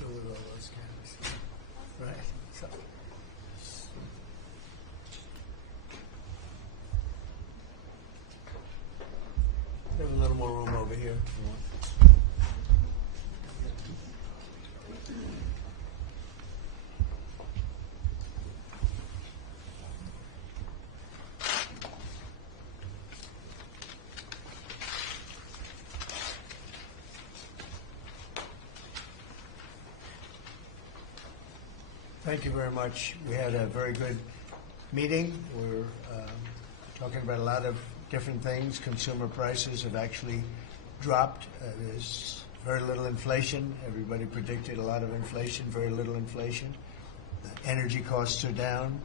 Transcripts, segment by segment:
through with all those cans. Right. So, we have a little more room over here if you want. Thank you very much. We had a very good meeting. We're talking about a lot of different things. Consumer prices have actually dropped. There's very little inflation. Everybody predicted a lot of inflation, very little inflation. Energy costs are down.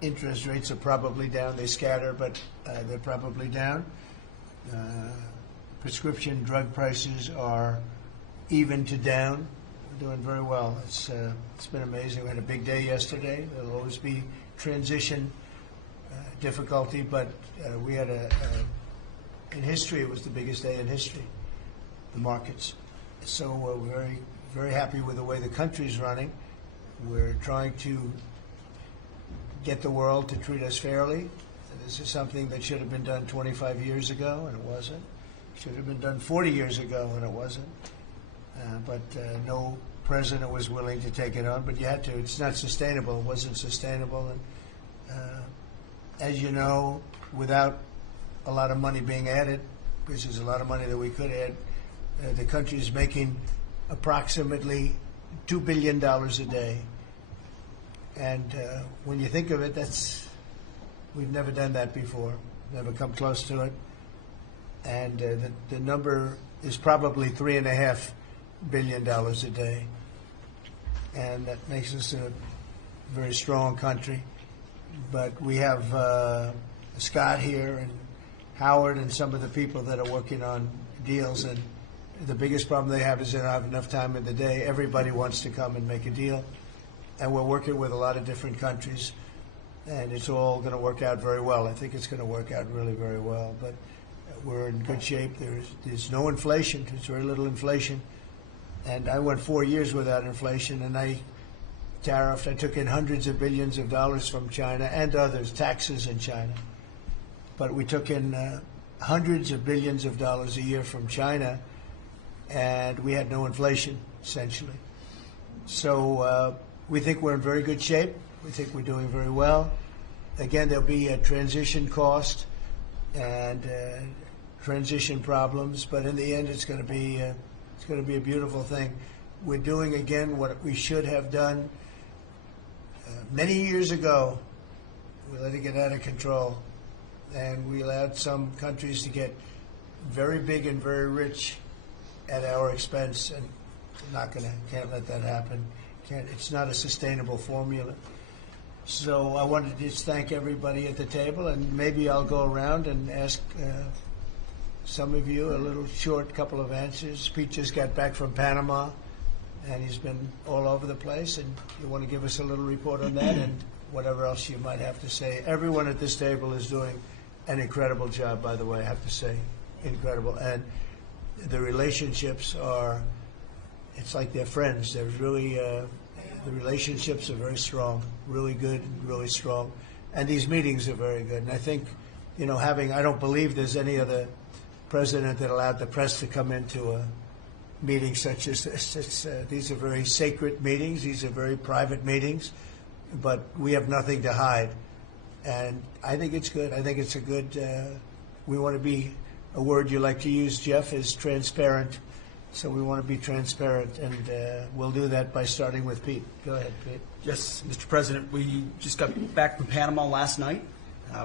Interest rates are probably down. They scatter, but they're probably down. Prescription drug prices are even to down. We're doing very well. It's been amazing. We had a big day yesterday. There'll always be transition difficulty, but we had in history, it was the biggest day in history, the markets. So we're very, very happy with the way the country's running. We're trying to get the world to treat us fairly. This is something that should have been done 25 years ago, and it wasn't. Should have been done 40 years ago, and it wasn't. But no president was willing to take it on, but you had to. It's not sustainable. It wasn't sustainable. And as you know, without a lot of money being added, which is a lot of money that we could add, the country is making approximately $2 billion a day. And when you think of it, we've never done that before, never come close to it. And the number is probably $3.5 billion a day. And that makes us a very strong country. But we have Scott here and Howard and some of the people that are working on deals. And the biggest problem they have is they don't have enough time in the day. Everybody wants to come and make a deal. And we're working with a lot of different countries. And it's all going to work out very well. I think it's going to work out really very well. But we're in good shape. There's no inflation. There's very little inflation. And I went 4 years without inflation, and I tariffed. I took in hundreds of billions of dollars from China and others, taxes in China. But we took in hundreds of billions of dollars a year from China, and we had no inflation, essentially. So we think we're in very good shape. We think we're doing very well. Again, there'll be a transition cost and transition problems, but in the end, it's going to be a beautiful thing. We're doing again what we should have done many years ago. We let it get out of control, and we allowed some countries to get very big and very rich at our expense, and can't let that happen. It's not a sustainable formula. So I wanted to just thank everybody at the table, and maybe I'll go around and ask some of you a little short couple of answers. Pete just got back from Panama, and he's been all over the place, and you want to give us a little report on that and whatever else you might have to say. Everyone at this table is doing an incredible job, by the way, I have to say, incredible. And the relationships it's like they're friends. There's really, the relationships are very strong, really good and really strong. And these meetings are very good. And I think, I don't believe there's any other president that allowed the press to come into a meeting such as this. These are very sacred meetings. These are very private meetings, but we have nothing to hide. And I think it's good. I think it's a good, we want to be, a word you like to use, Jeff, is transparent. So we want to be transparent, and we'll do that by starting with Pete. Go ahead, Pete. Yes, Mr. President, we just got back from Panama last night.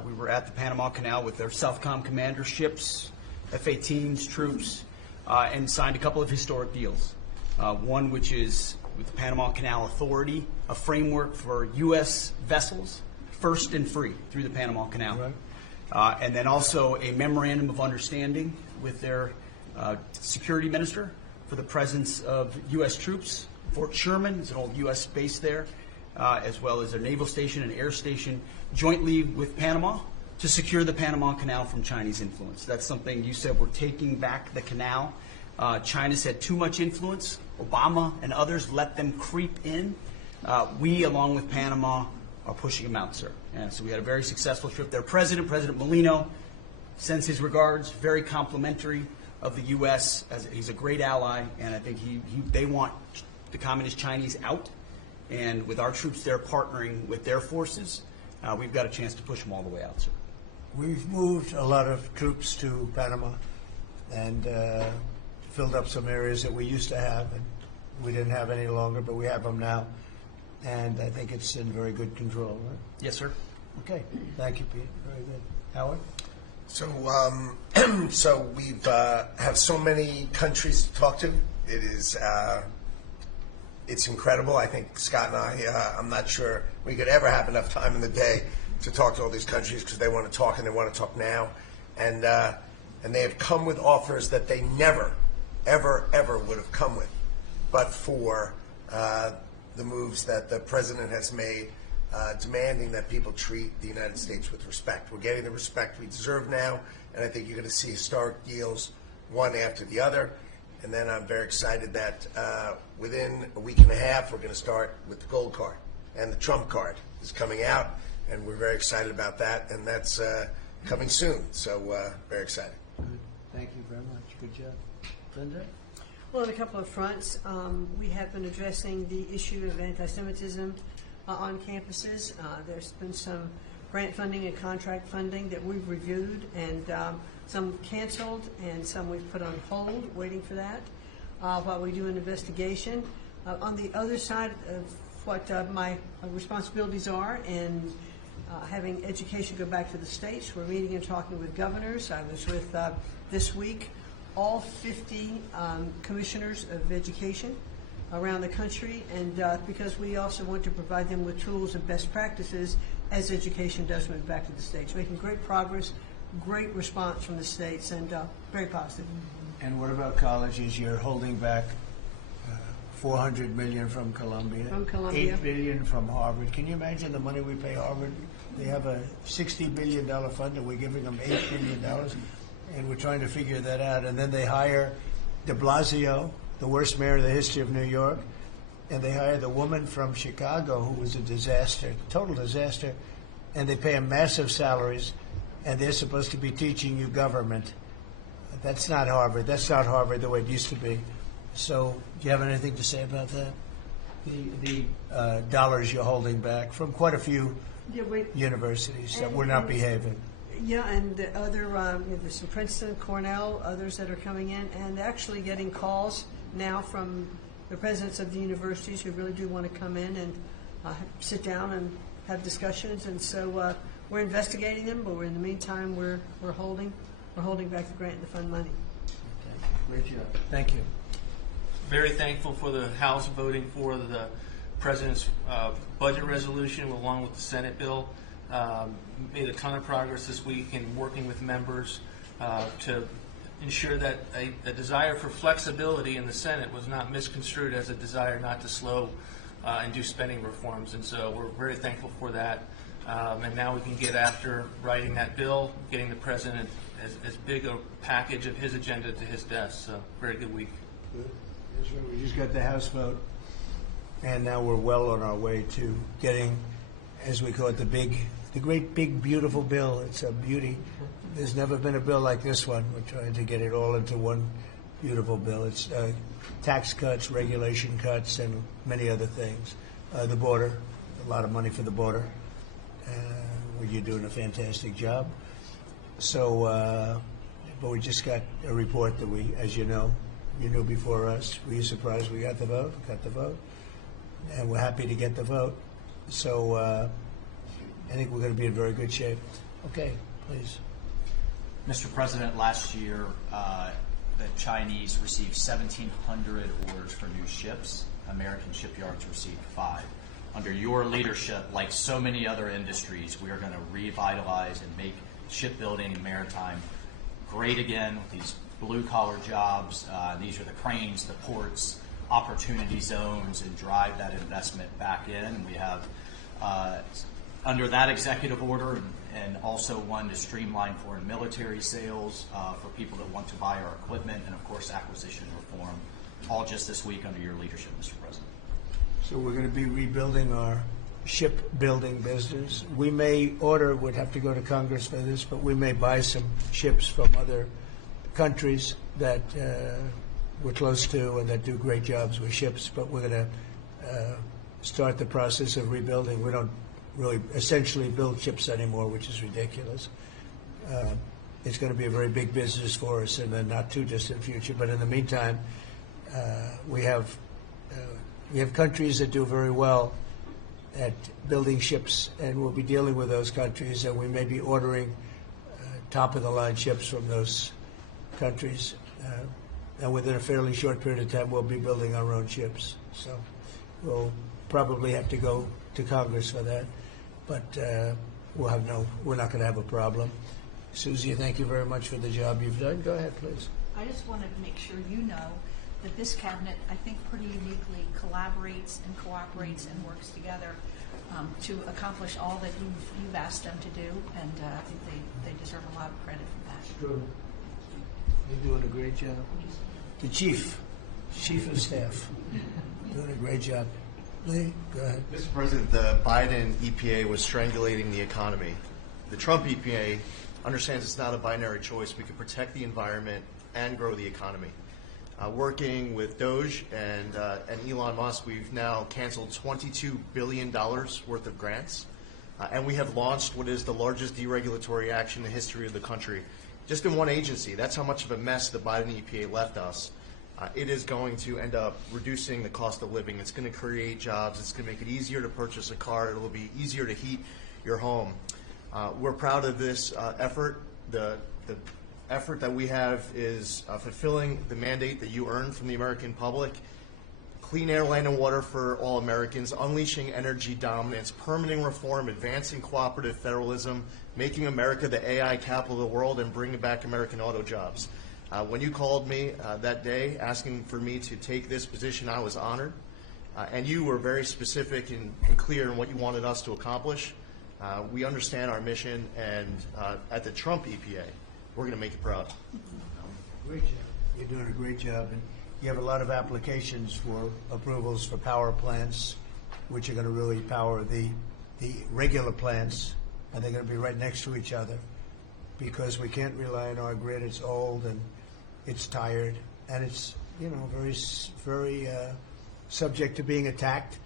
We were at the Panama Canal with their Southcom commander ships, F-18s, troops, and signed a couple of historic deals. One which is with the Panama Canal Authority, a framework for U.S. vessels, first and free through the Panama Canal. Right. And then also a memorandum of understanding with their security minister for the presence of U.S. troops. Fort Sherman is an old U.S. base there, as well as their naval station and air station, jointly with Panama to secure the Panama Canal from Chinese influence. That's something you said, we're taking back the canal. China's had too much influence. Obama and others let them creep in. We, along with Panama, are pushing them out, sir. And so we had a very successful trip there. President Molino sends his regards, very complimentary of the U.S. He's a great ally, and I think they want the Communist Chinese out. And with our troops there partnering with their forces, we've got a chance to push them all the way out, sir. We've moved a lot of troops to Panama and filled up some areas that we used to have, and we didn't have any longer, but we have them now. And I think it's in very good control, right? Yes, sir. Okay. Thank you, Pete. Very good. Howard? So, so we've have so many countries to talk to. It is, it's incredible. I think Scott and I'm not sure we could ever have enough time in the day to talk to all these countries because they want to talk and they want to talk now, and they have come with offers that they never, ever would have come with, but for the moves that the president has made, demanding that people treat the United States with respect. We're getting the respect we deserve now, and I think you're going to see historic deals, one after the other. And then I'm very excited that within a week and a half, we're going to start with the gold card, and the Trump card is coming out, and we're very excited about that, and that's coming soon. So very excited. Good. Thank you very much. Good job. Linda? Well, on a couple of fronts, we have been addressing the issue of anti-Semitism on campuses. There's been some grant funding and contract funding that we've reviewed, and some canceled and some we've put on hold, waiting for that, while we do an investigation. On the other side of what my responsibilities are in having education go back to the states, we're meeting and talking with governors. I was with, this week, all 50 commissioners of education around the country, and because we also want to provide them with tools and best practices as education does move back to the states. Making great progress, great response from the states, and very positive. And what about colleges? You're holding back $400 million from Columbia, From Columbia. $8 billion from Harvard. Can you imagine the money we pay Harvard? They have a $60 billion fund, and we're giving them $8 billion, and we're trying to figure that out. And then they hire de Blasio, the worst mayor in the history of New York, and they hire the woman from Chicago who was a disaster, total disaster, and they pay them massive salaries, and they're supposed to be teaching you government. That's not Harvard. That's not Harvard the way it used to be. So do you have anything to say about that? The dollars you're holding back from quite a few universities that were not behaving. Yeah, and the other, there's some Princeton, Cornell, others that are coming in, and actually getting calls now from the presidents of the universities who really do want to come in and sit down and have discussions. And so we're investigating them, but in the meantime, we're holding back the grant and the fund money. Great job. Thank you. Very thankful for the House voting for the President's budget resolution along with the Senate bill. Made a ton of progress this week in working with members to ensure that a desire for flexibility in the Senate was not misconstrued as a desire not to slow and do spending reforms. And so we're very thankful for that. And now we can get after writing that bill, getting the President as big a package of his agenda to his desk. So very good week. Good. That's right. We just got the House vote, and now we're well on our way to getting, as we call it, the great big beautiful bill. It's a beauty. There's never been a bill like this one. We're trying to get it all into one beautiful bill. It's tax cuts, regulation cuts, and many other things. The border, a lot of money for the border. Where you're doing a fantastic job. So, but we just got a report that we, as you know, you knew before us. Were you surprised we got the vote? Got the vote, and we're happy to get the vote. So I think we're going to be in very good shape. Okay, please. Mr. President, last year the Chinese received 1,700 orders for new ships. American shipyards received 5. Under your leadership, like so many other industries, we are going to revitalize and make shipbuilding and maritime great again with these blue-collar jobs. These are the cranes, the ports, opportunity zones, and drive that investment back in. We have under that executive order, and also one to streamline foreign military sales for people that want to buy our equipment, and of course acquisition reform, all just this week under your leadership, Mr. President. So we're going to be rebuilding our shipbuilding business. We may would have to go to Congress for this, but we may buy some ships from other countries that we're close to and that do great jobs with ships, but we're going to start the process of rebuilding. We don't really essentially build ships anymore, which is ridiculous. It's going to be a very big business for us in the not too distant future, but in the meantime, we have countries that do very well at building ships, and we'll be dealing with those countries, and we may be ordering top-of-the-line ships from those countries. And within a fairly short period of time, we'll be building our own ships. So we'll probably have to go to Congress for that, but we're not going to have a problem. Susie, thank you very much for the job you've done. Go ahead, please. I just wanted to make sure you know that this cabinet, I think, pretty uniquely collaborates and cooperates and works together to accomplish all that you've asked them to do, and I think they deserve a lot of credit for that. True. You're doing a great job. The chief of staff, doing a great job. Lee, go ahead. Mr. President, the Biden EPA was strangulating the economy. The Trump EPA understands it's not a binary choice. We can protect the environment and grow the economy. Working with Doge and Elon Musk, we've now canceled $22 billion worth of grants, and we have launched what is the largest deregulatory action in the history of the country, just in one agency. That's how much of a mess the Biden EPA left us. It is going to end up reducing the cost of living. It's going to create jobs. It's going to make it easier to purchase a car. It will be easier to heat your home. We're proud of this effort. The effort that we have is fulfilling the mandate that you earned from the American public. Clean air, land, and water for all Americans, unleashing energy dominance, permitting reform, advancing cooperative federalism, making America the AI capital of the world, and bringing back American auto jobs. When you called me that day asking for me to take this position, I was honored. And you were very specific and clear in what you wanted us to accomplish. We understand our mission, and at the Trump EPA, we're going to make you proud. Great job. You're doing a great job. And you have a lot of applications for approvals for power plants, which are going to really power the regular plants, and they're going to be right next to each other because we can't rely on our grid. It's old and it's tired, and it's very subject to being attacked,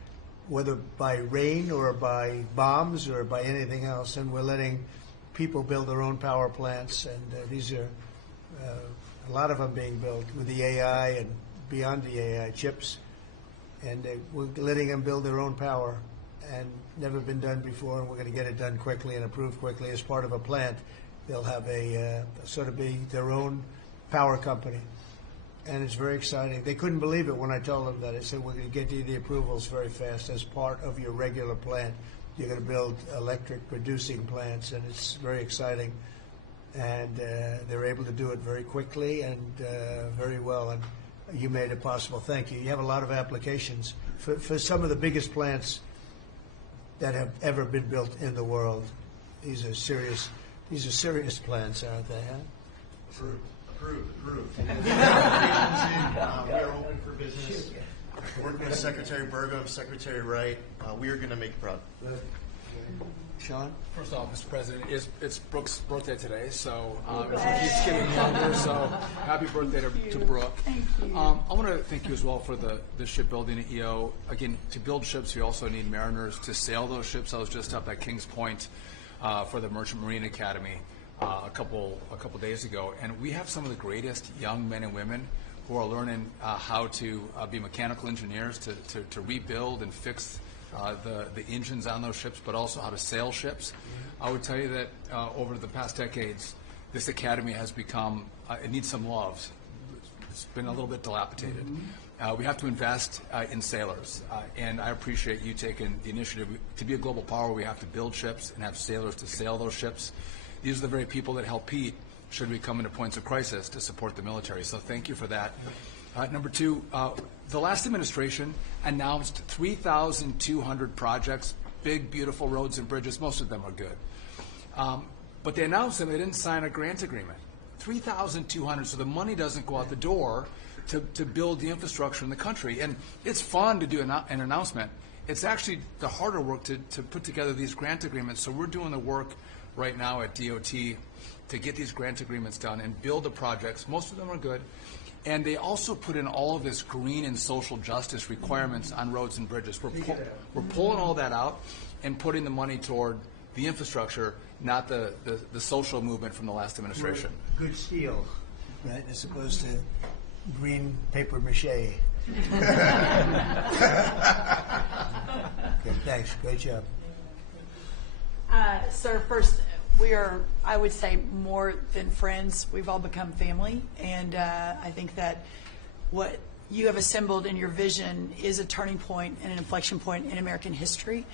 whether by rain or by bombs or by anything else. And we're letting people build their own power plants, and these are a lot of them being built with the AI and beyond the AI chips, and we're letting them build their own power, and never been done before, and we're going to get it done quickly and approved quickly as part of a plant. They'll have a sort of be their own power company, and it's very exciting. They couldn't believe it when I told them that. I said, we're going to get you the approvals very fast as part of your regular plant. You're going to build electric producing plants, and it's very exciting. And they're able to do it very quickly and very well, and you made it possible. Thank you. You have a lot of applications for some of the biggest plants that have ever been built in the world. These are serious plants, aren't they? Huh? Approved. We are open for business. Working with Secretary Burgum, Secretary Wright, we are going to make you proud. Sean? First off, Mr. President, it's Brooke's birthday today, so she keeps getting younger, so happy birthday to Brooke. Thank you. I want to thank you as well for the shipbuilding at EO. Again, to build ships, you also need mariners to sail those ships. I was just up at Kings Point for the Merchant Marine Academy a couple days ago, and we have some of the greatest young men and women who are learning how to be mechanical engineers, to rebuild and fix the engines on those ships, but also how to sail ships. I would tell you that over the past decades, this academy has become, it needs some love. It's been a little bit dilapidated. We have to invest in sailors, and I appreciate you taking the initiative. To be a global power, we have to build ships and have sailors to sail those ships. These are the very people that help Pete should we come into points of crisis to support the military. So thank you for that. Number two, the last administration announced 3,200 projects big, beautiful roads and bridges. Most of them are good. But they announced them, they didn't sign a grant agreement. 3,200, so the money doesn't go out the door to build the infrastructure in the country. And it's fun to do an announcement. It's actually the harder work to put together these grant agreements. So we're doing the work right now at DOT to get these grant agreements done and build the projects. Most of them are good. And they also put in all of this green and social justice requirements on roads and bridges. We're pulling all that out and putting the money toward the infrastructure, not the social movement from the last administration. Good steel, right, as opposed to green paper mache. Okay, thanks. Great job. Sir, first, we are, I would say, more than friends. We've all become family, and I think that what you have assembled in your vision is a turning point and an inflection point in American history.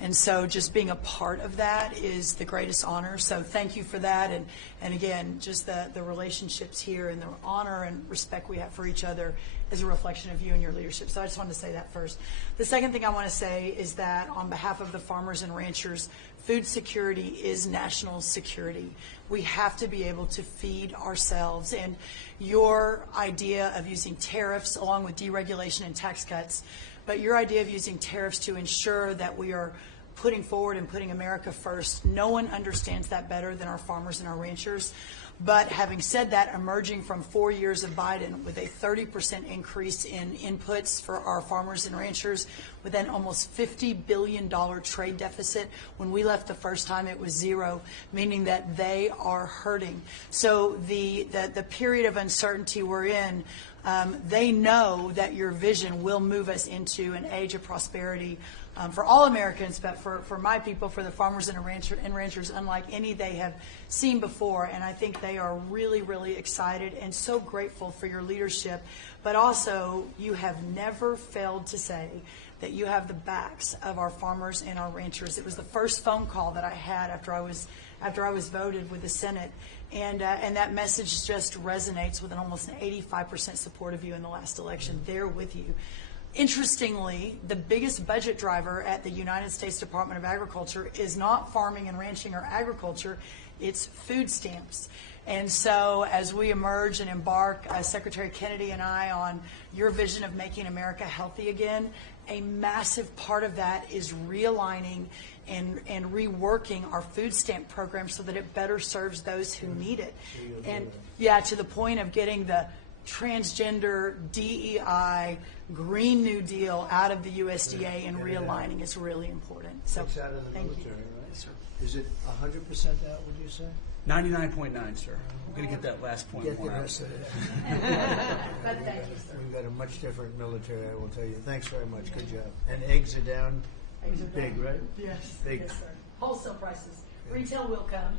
And so just being a part of that is the greatest honor. So thank you for that. And again, just the relationships here and the honor and respect we have for each other is a reflection of you and your leadership. So I just wanted to say that first. The second thing I want to say is that on behalf of the farmers and ranchers, food security is national security. We have to be able to feed ourselves. And your idea of using tariffs along with deregulation and tax cuts, but your idea of using tariffs to ensure that we are putting forward and putting America first, no one understands that better than our farmers and our ranchers. But having said that, emerging from 4 years of Biden with a 30% increase in inputs for our farmers and ranchers, with an almost $50 billion trade deficit. When we left the first time, it was zero, meaning that they are hurting. So the period of uncertainty we're in, they know that your vision will move us into an age of prosperity for all Americans, but for my people, for the farmers and ranchers, unlike any they have seen before. And I think they are really, really excited and so grateful for your leadership. But also, you have never failed to say that you have the backs of our farmers and our ranchers. It was the first phone call that I had after I was voted with the Senate. And that message just resonates with an almost 85% support of you in the last election. They're with you. Interestingly, the biggest budget driver at the United States Department of Agriculture is not farming and ranching or agriculture, it's food stamps. And so as we emerge and embark, Secretary Kennedy and I, on your vision of making America healthy again, a massive part of that is realigning and reworking our food stamp program so that it better serves those who need it. And yeah, to the point of getting the transgender, DEI, Green New Deal out of the USDA and realigning is really important. So It's out of the thank military, you. right? Yes, sir. Is it 100% out, would you say? 99.9, sir. I'm going to get that last point Get the more out. rest of it. But thank you, sir. We've got a much different military, I will tell you. Thanks very much. Good job. And eggs are down. Eggs are Big, down. right? Yes, Big. yes, sir. Wholesale prices. Retail will come.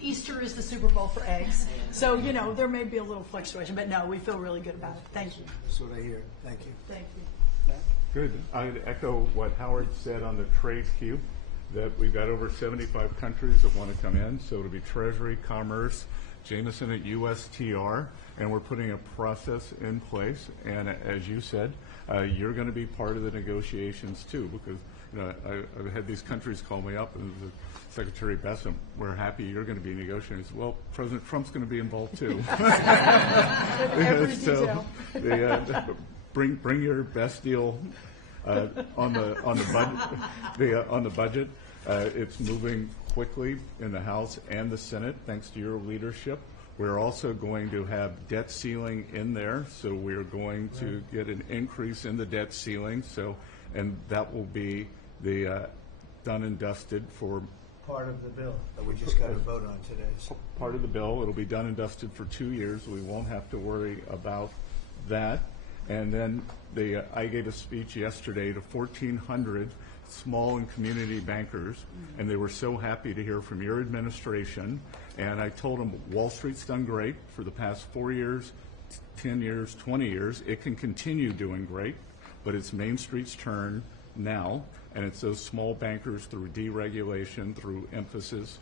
Easter is the Super Bowl for eggs. So, there may be a little fluctuation, but no, we feel really good about it. Thank you. That's what I hear. Thank you. Thank you. Good. I'd echo what Howard said on the trade queue, that we've got over 75 countries that want to come in. So it'll be Treasury, Commerce, Jameson at USTR, and we're putting a process in place. And as you said, you're going to be part of the negotiations too, because I've had these countries call me up and Secretary Bessem, we're happy you're going to be negotiating. I said, well, President Trump's going to be involved too. Every So detail. bring your best deal on the budget. It's moving quickly in the House and the Senate, thanks to your leadership. We're also going to have debt ceiling in there, so we're going to get an increase in the debt ceiling. And that will be the done and dusted for Part of the bill that we just got to vote on today. So part of the bill. It'll be done and dusted for 2 years. We won't have to worry about that. And then I gave a speech yesterday to 1,400 small and community bankers, and they were so happy to hear from your administration. And I told them Wall Street's done great for the past 4 years, 10 years, 20 years. It can continue doing great, but it's Main Street's turn now. And it's those small bankers through deregulation, through emphasis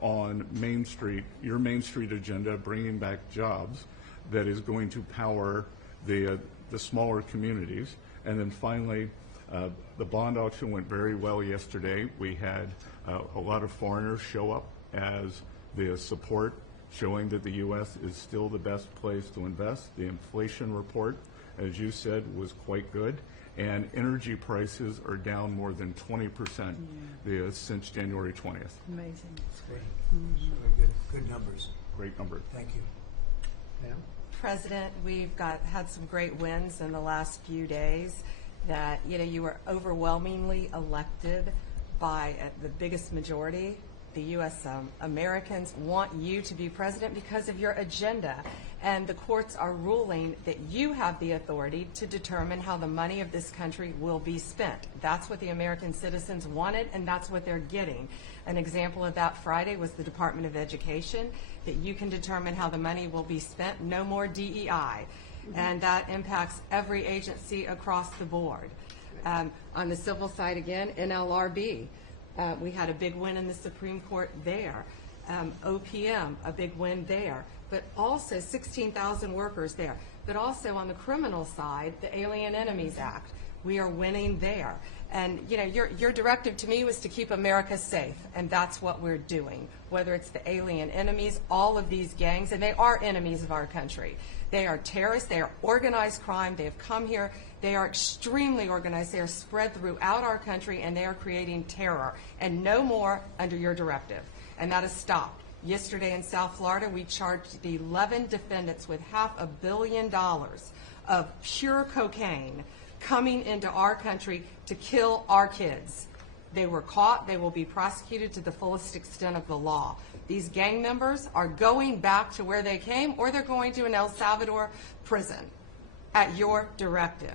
on Main Street, your Main Street agenda, bringing back jobs, that is going to power the smaller communities. And then finally, The bond auction went very well yesterday. We had a lot of foreigners show up as the support, showing that the U.S. is still the best place to invest. The inflation report, as you said, was quite good. And energy prices are down more than 20% since January 20th. Amazing. That's great. Very good numbers. Great number. Thank you. Pam? President, we've had some great wins in the last few days that, you were overwhelmingly elected by the biggest majority. The U.S. Americans want you to be president because of your agenda. And the courts are ruling that you have the authority to determine how the money of this country will be spent. That's what the American citizens wanted, and that's what they're getting. An example of that Friday was the Department of Education, that you can determine how the money will be spent. No more DEI. And that impacts every agency across the board. On the civil side, again, NLRB. We had a big win in the Supreme Court there. OPM, a big win there. But also 16,000 workers there. But also on the criminal side, the Alien Enemies Act. We are winning there. And, your directive to me was to keep America safe, and that's what we're doing. Whether it's the alien enemies, all of these gangs, and they are enemies of our country. They are terrorists. They are organized crime. They have come here. They are extremely organized. They are spread throughout our country, and they are creating terror. And no more under your directive. And that has stopped. Yesterday in South Florida, we charged 11 defendants with $500 million of pure cocaine coming into our country to kill our kids. They were caught. They will be prosecuted to the fullest extent of the law. These gang members are going back to where they came, or they're going to an El Salvador prison at your directive.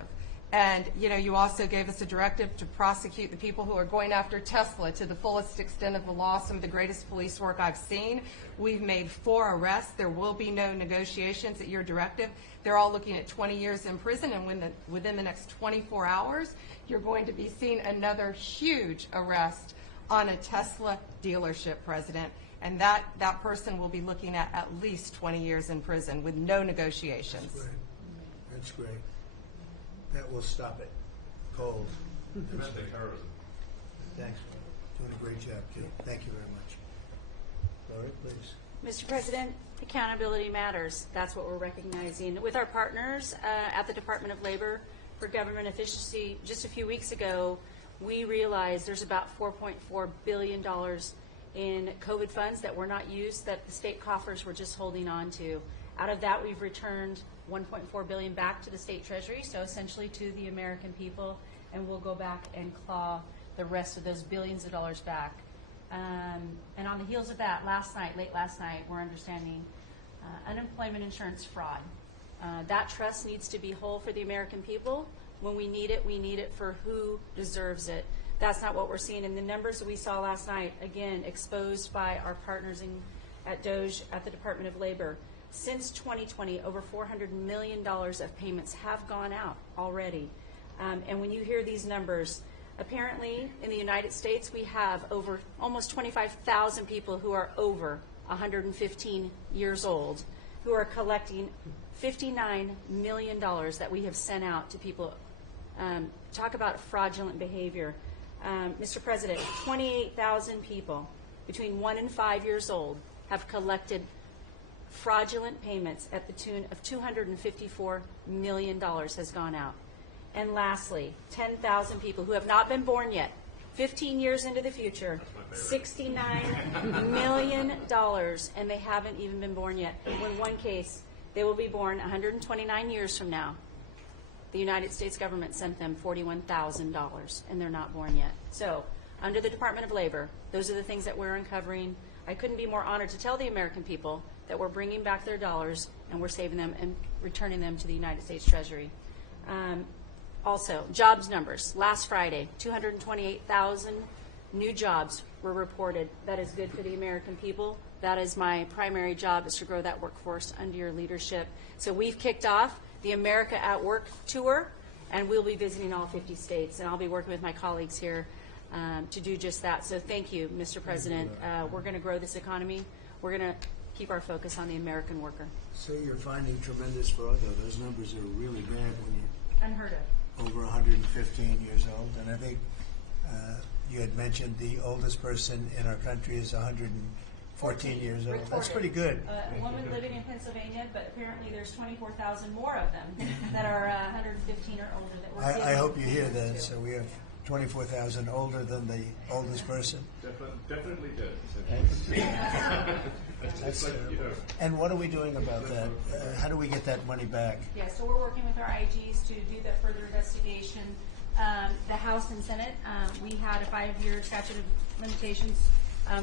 And, you also gave us a directive to prosecute the people who are going after Tesla to the fullest extent of the law, some of the greatest police work I've seen. We've made 4 arrests. There will be no negotiations at your directive. They're all looking at 20 years in prison, and within the next 24 hours, you're going to be seeing another huge arrest on a Tesla dealership, President. And that person will be looking at least 20 years in prison with no negotiations. That's great. That's great. That will stop it. Cold. Domestic terrorism. Thanks. Doing a great job, too. Thank you very much. Lori, please. Mr. President, accountability matters. That's what we're recognizing. With our partners at the Department of Labor for Government Efficiency, just a few weeks ago, we realized there's about $4.4 billion in COVID funds that were not used, that the state coffers were just holding on to. Out of that, we've returned $1.4 billion back to the state treasury, so essentially to the American people, and we'll go back and claw the rest of those billions of dollars back. And on the heels of that, late last night, we're understanding unemployment insurance fraud. That trust needs to be whole for the American people. When we need it for who deserves it. That's not what we're seeing. And the numbers that we saw last night, again, exposed by our partners at DOGE at the Department of Labor. Since 2020, over $400 million of payments have gone out already. And when you hear these numbers, apparently in the United States, we have over almost 25,000 people who are over 115 years old who are collecting $59 million that we have sent out to people. Talk about fraudulent behavior. Mr. President, 28,000 people between 1 and 5 years old have collected fraudulent payments at the tune of $254 million has gone out. And lastly, 10,000 people who have not been born yet, 15 years into the future, $69 million, and they haven't even been born yet. In one case, they will be born 129 years from now. The United States government sent them $41,000, and they're not born yet. So, under the Department of Labor, those are the things that we're uncovering. I couldn't be more honored to tell the American people that we're bringing back their dollars and we're saving them and returning them to the United States Treasury. Also, jobs numbers. Last Friday, 228,000 new jobs were reported. That is good for the American people. That is my primary job, is to grow that workforce under your leadership. So we've kicked off the America at Work tour, and we'll be visiting all 50 states, and I'll be working with my colleagues here to do just that. So thank you, Mr. President. We're going to grow this economy. We're going to keep our focus on the American worker. So you're finding tremendous fraud, though. Those numbers are really bad when you... Unheard of. over 115 years old. And I think you had mentioned the oldest person in our country is 114 years old. That's pretty good. A woman living in Pennsylvania, but apparently there's 24,000 more of them that are 115 or older that we're giving. I hope you hear to. that. So we have 24,000 older than the oldest person. Definitely did. That's terrible. And what are we doing about that? How do we get that money back? Yeah, so we're working with our IGs to do that further investigation. The House and Senate, we had a 5-year statute of limitations.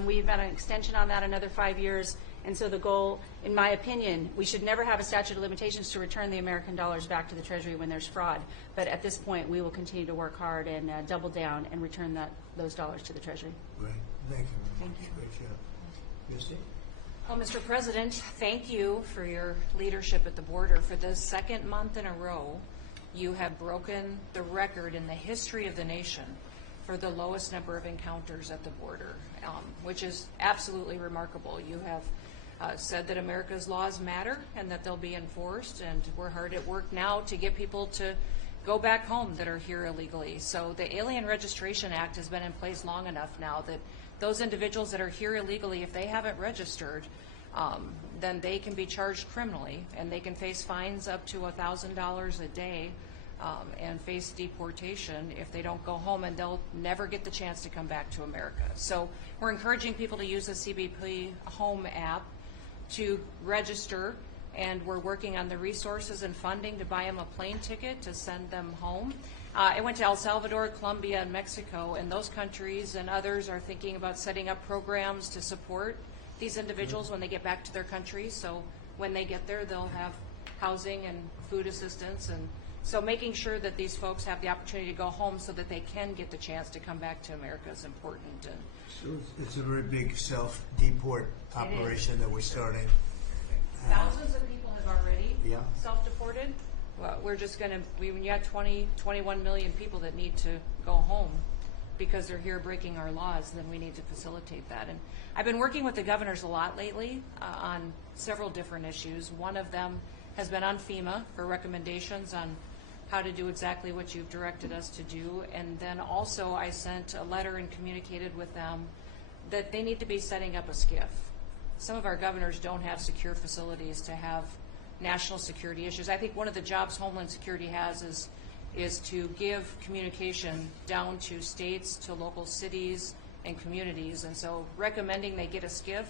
We've got an extension on that, another 5 years. And so the goal, in my opinion, we should never have a statute of limitations to return the American dollars back to the Treasury when there's fraud. But at this point, we will continue to work hard and double down and return those dollars to the Treasury. Right. Thank you. Thank you. Great job. Christie? Well, Mr. President, thank you for your leadership at the border. For the second month in a row, you have broken the record in the history of the nation for the lowest number of encounters at the border, which is absolutely remarkable. You have said that America's laws matter and that they'll be enforced, and we're hard at work now to get people to go back home that are here illegally. So the Alien Registration Act has been in place long enough now that those individuals that are here illegally, if they haven't registered, then they can be charged criminally, and they can face fines up to $1,000 a day and face deportation if they don't go home, and they'll never get the chance to come back to America. So we're encouraging people to use the CBP Home app to register, and we're working on the resources and funding to buy them a plane ticket to send them home. I went to El Salvador, Colombia, and Mexico, and those countries and others are thinking about setting up programs to support these individuals when they get back to their countries. So when they get there, they'll have housing and food assistance, and so making sure that these folks have the opportunity to go home so that they can get the chance to come back to America is important. And So it's a very big self-deport operation that we're starting. thousands of people have already Yeah. self-deported. Well, we're just going to, when you have 21 million people that need to go home because they're here breaking our laws, then we need to facilitate that. And I've been working with the governors a lot lately on several different issues. One of them has been on FEMA for recommendations on how to do exactly what you've directed us to do. And then also I sent a letter and communicated with them that they need to be setting up a SCIF. Some of our governors don't have secure facilities to have national security issues. I think one of the jobs Homeland Security has is to give communication down to states, to local cities and communities. And so recommending they get a SCIF,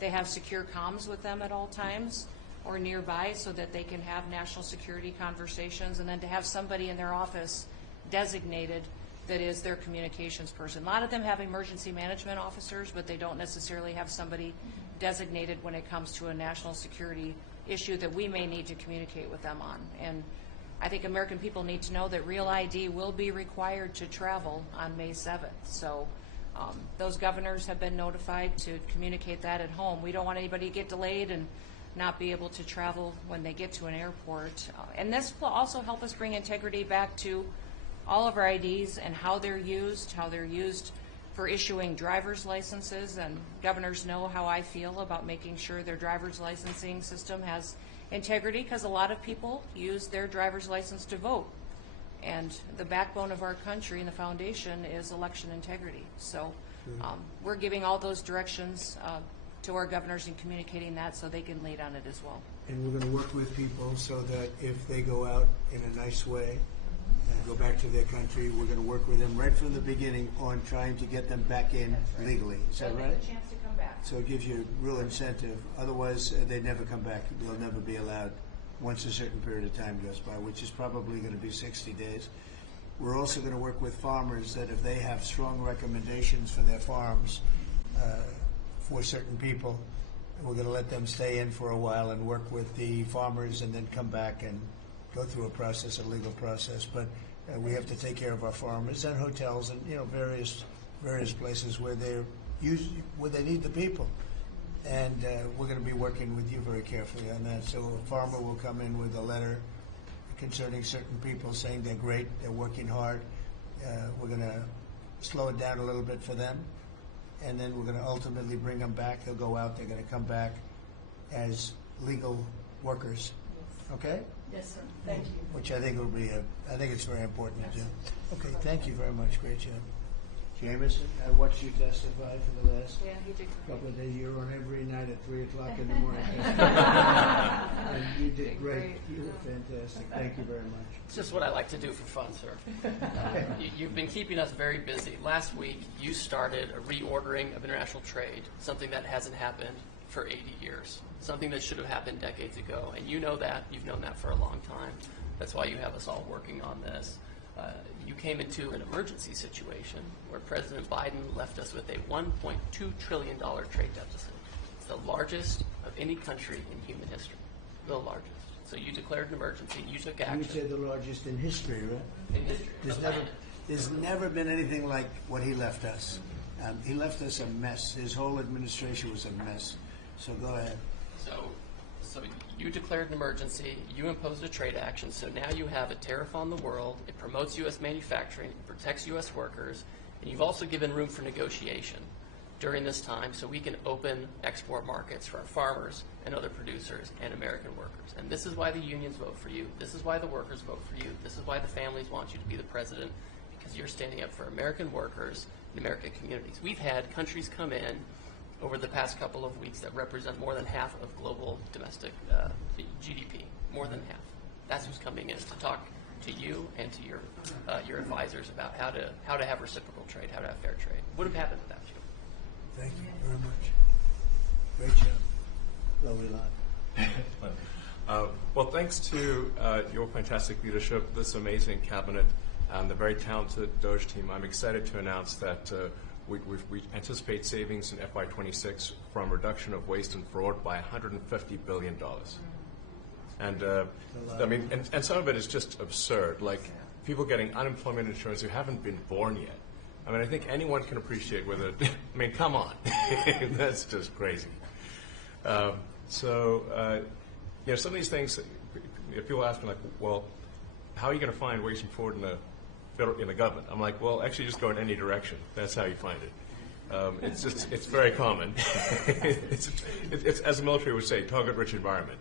they have secure comms with them at all times or nearby so that they can have national security conversations, and then to have somebody in their office designated that is their communications person. A lot of them have emergency management officers, but they don't necessarily have somebody designated when it comes to a national security issue that we may need to communicate with them on. And I think American people need to know that Real ID will be required to travel on May 7th. So those governors have been notified to communicate that at home. We don't want anybody to get delayed and not be able to travel when they get to an airport. And this will also help us bring integrity back to all of our IDs and how they're used for issuing driver's licenses. And governors know how I feel about making sure their driver's licensing system has integrity, because a lot of people use their driver's license to vote. And the backbone of our country and the foundation is election integrity. So we're giving all those directions to our governors and communicating that so they can lead on it as well. And we're going to work with people so that if they go out in a nice way and go back to their country, we're going to work with them right from the beginning on trying to get them back in legally. Is that right? A chance to come back. So it gives you a real incentive. Otherwise, they never come back. They'll never be allowed once a certain period of time goes by, which is probably going to be 60 days. We're also going to work with farmers that if they have strong recommendations for their farms for certain people, we're going to let them stay in for a while and work with the farmers and then come back and go through a legal process. But we have to take care of our farmers and hotels and various places where they need the people. And we're going to be working with you very carefully on that. So a farmer will come in with a letter concerning certain people saying they're great, they're working hard. We're going to slow it down a little bit for them. And then we're going to ultimately bring them back. They'll go out, they're going to come back as legal workers. Okay? Yes, sir. Thank you. which I think will be I think it's very important to do. Okay, thank you very much. Great job. Jameson, I watched you testify for the last Yeah, he did great. couple of days. You're on every night at 3 o'clock in the morning. And you did great. You were fantastic. Thank you very much. It's just what I like to do for fun, sir. You've been keeping us very busy. Last week, you started a reordering of international trade, something that hasn't happened for 80 years, something that should have happened decades ago. And you know that. You've known that for a long time. That's why you have us all working on this. You came into an emergency situation where President Biden left us with a $1.2 trillion trade deficit. It's the largest of any country in human history, the largest. So you declared an emergency, you took action. You would say the largest in history, right? In history. There's never been anything like what he left us. He left us a mess. His whole administration was a mess. So go ahead. So you declared an emergency, you imposed a trade action, so now you have a tariff on the world, it promotes U.S. manufacturing, it protects U.S. workers, and you've also given room for negotiation during this time so we can open export markets for our farmers and other producers and American workers. And this is why the unions vote for you, this is why the workers vote for you, this is why the families want you to be the president, because you're standing up for American workers and American communities. We've had countries come in over the past couple of weeks that represent more than half of global domestic GDP, more than half. That's who's coming in to talk to you and to your advisors about how to have reciprocal trade, how to have fair trade. Would have happened without you. Thank you very much. Great job. Lovely lot. Well, thanks to your fantastic leadership, this amazing cabinet, and the very talented Doge team, I'm excited to announce that we anticipate savings in FY26 from reduction of waste and fraud by $150 billion. And I mean, and some of it is just absurd, like people getting unemployment insurance who haven't been born yet. I mean, I think anyone can appreciate whether, I mean, come on, that's just crazy. So, you know, some of these things, people ask me like, well, how are you going to find waste and fraud in the government? I'm like, well, actually just go in any direction. That's how you find it. It's very common. it's, as the military would say, target-rich environment.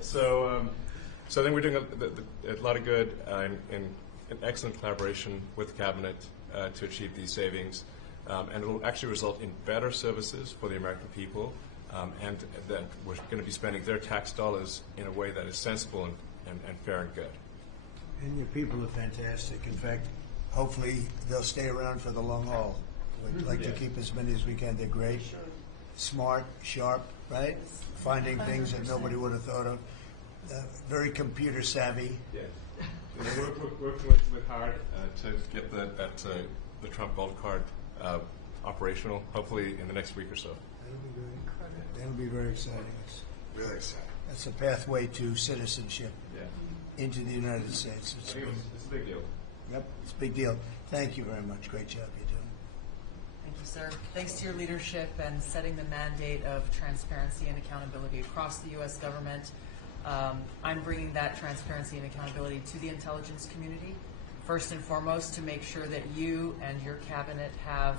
So I think we're doing a lot of good in excellent collaboration with the cabinet to achieve these savings. And it will actually result in better services for the American people, and that we're going to be spending their tax dollars in a way that is sensible and fair and good. And your people are fantastic. In fact, hopefully they'll stay around for the long haul. We'd like to keep as many as we can. They're great, smart, sharp, right? Finding things that nobody would have thought of. Very computer savvy. Yeah. We're working with hard to get the Trump Gold Card operational, hopefully in the next week or so. That'll be great. That'll be very exciting. It's Really exciting. That's a pathway to citizenship Yeah. into the United States. I think it's a big deal. Yep, it's a big deal. Thank you very much. Great job you're doing. Thank you, sir. Thanks to your leadership and setting the mandate of transparency and accountability across the U.S. government, I'm bringing that transparency and accountability to the intelligence community. First and foremost, to make sure that you and your cabinet have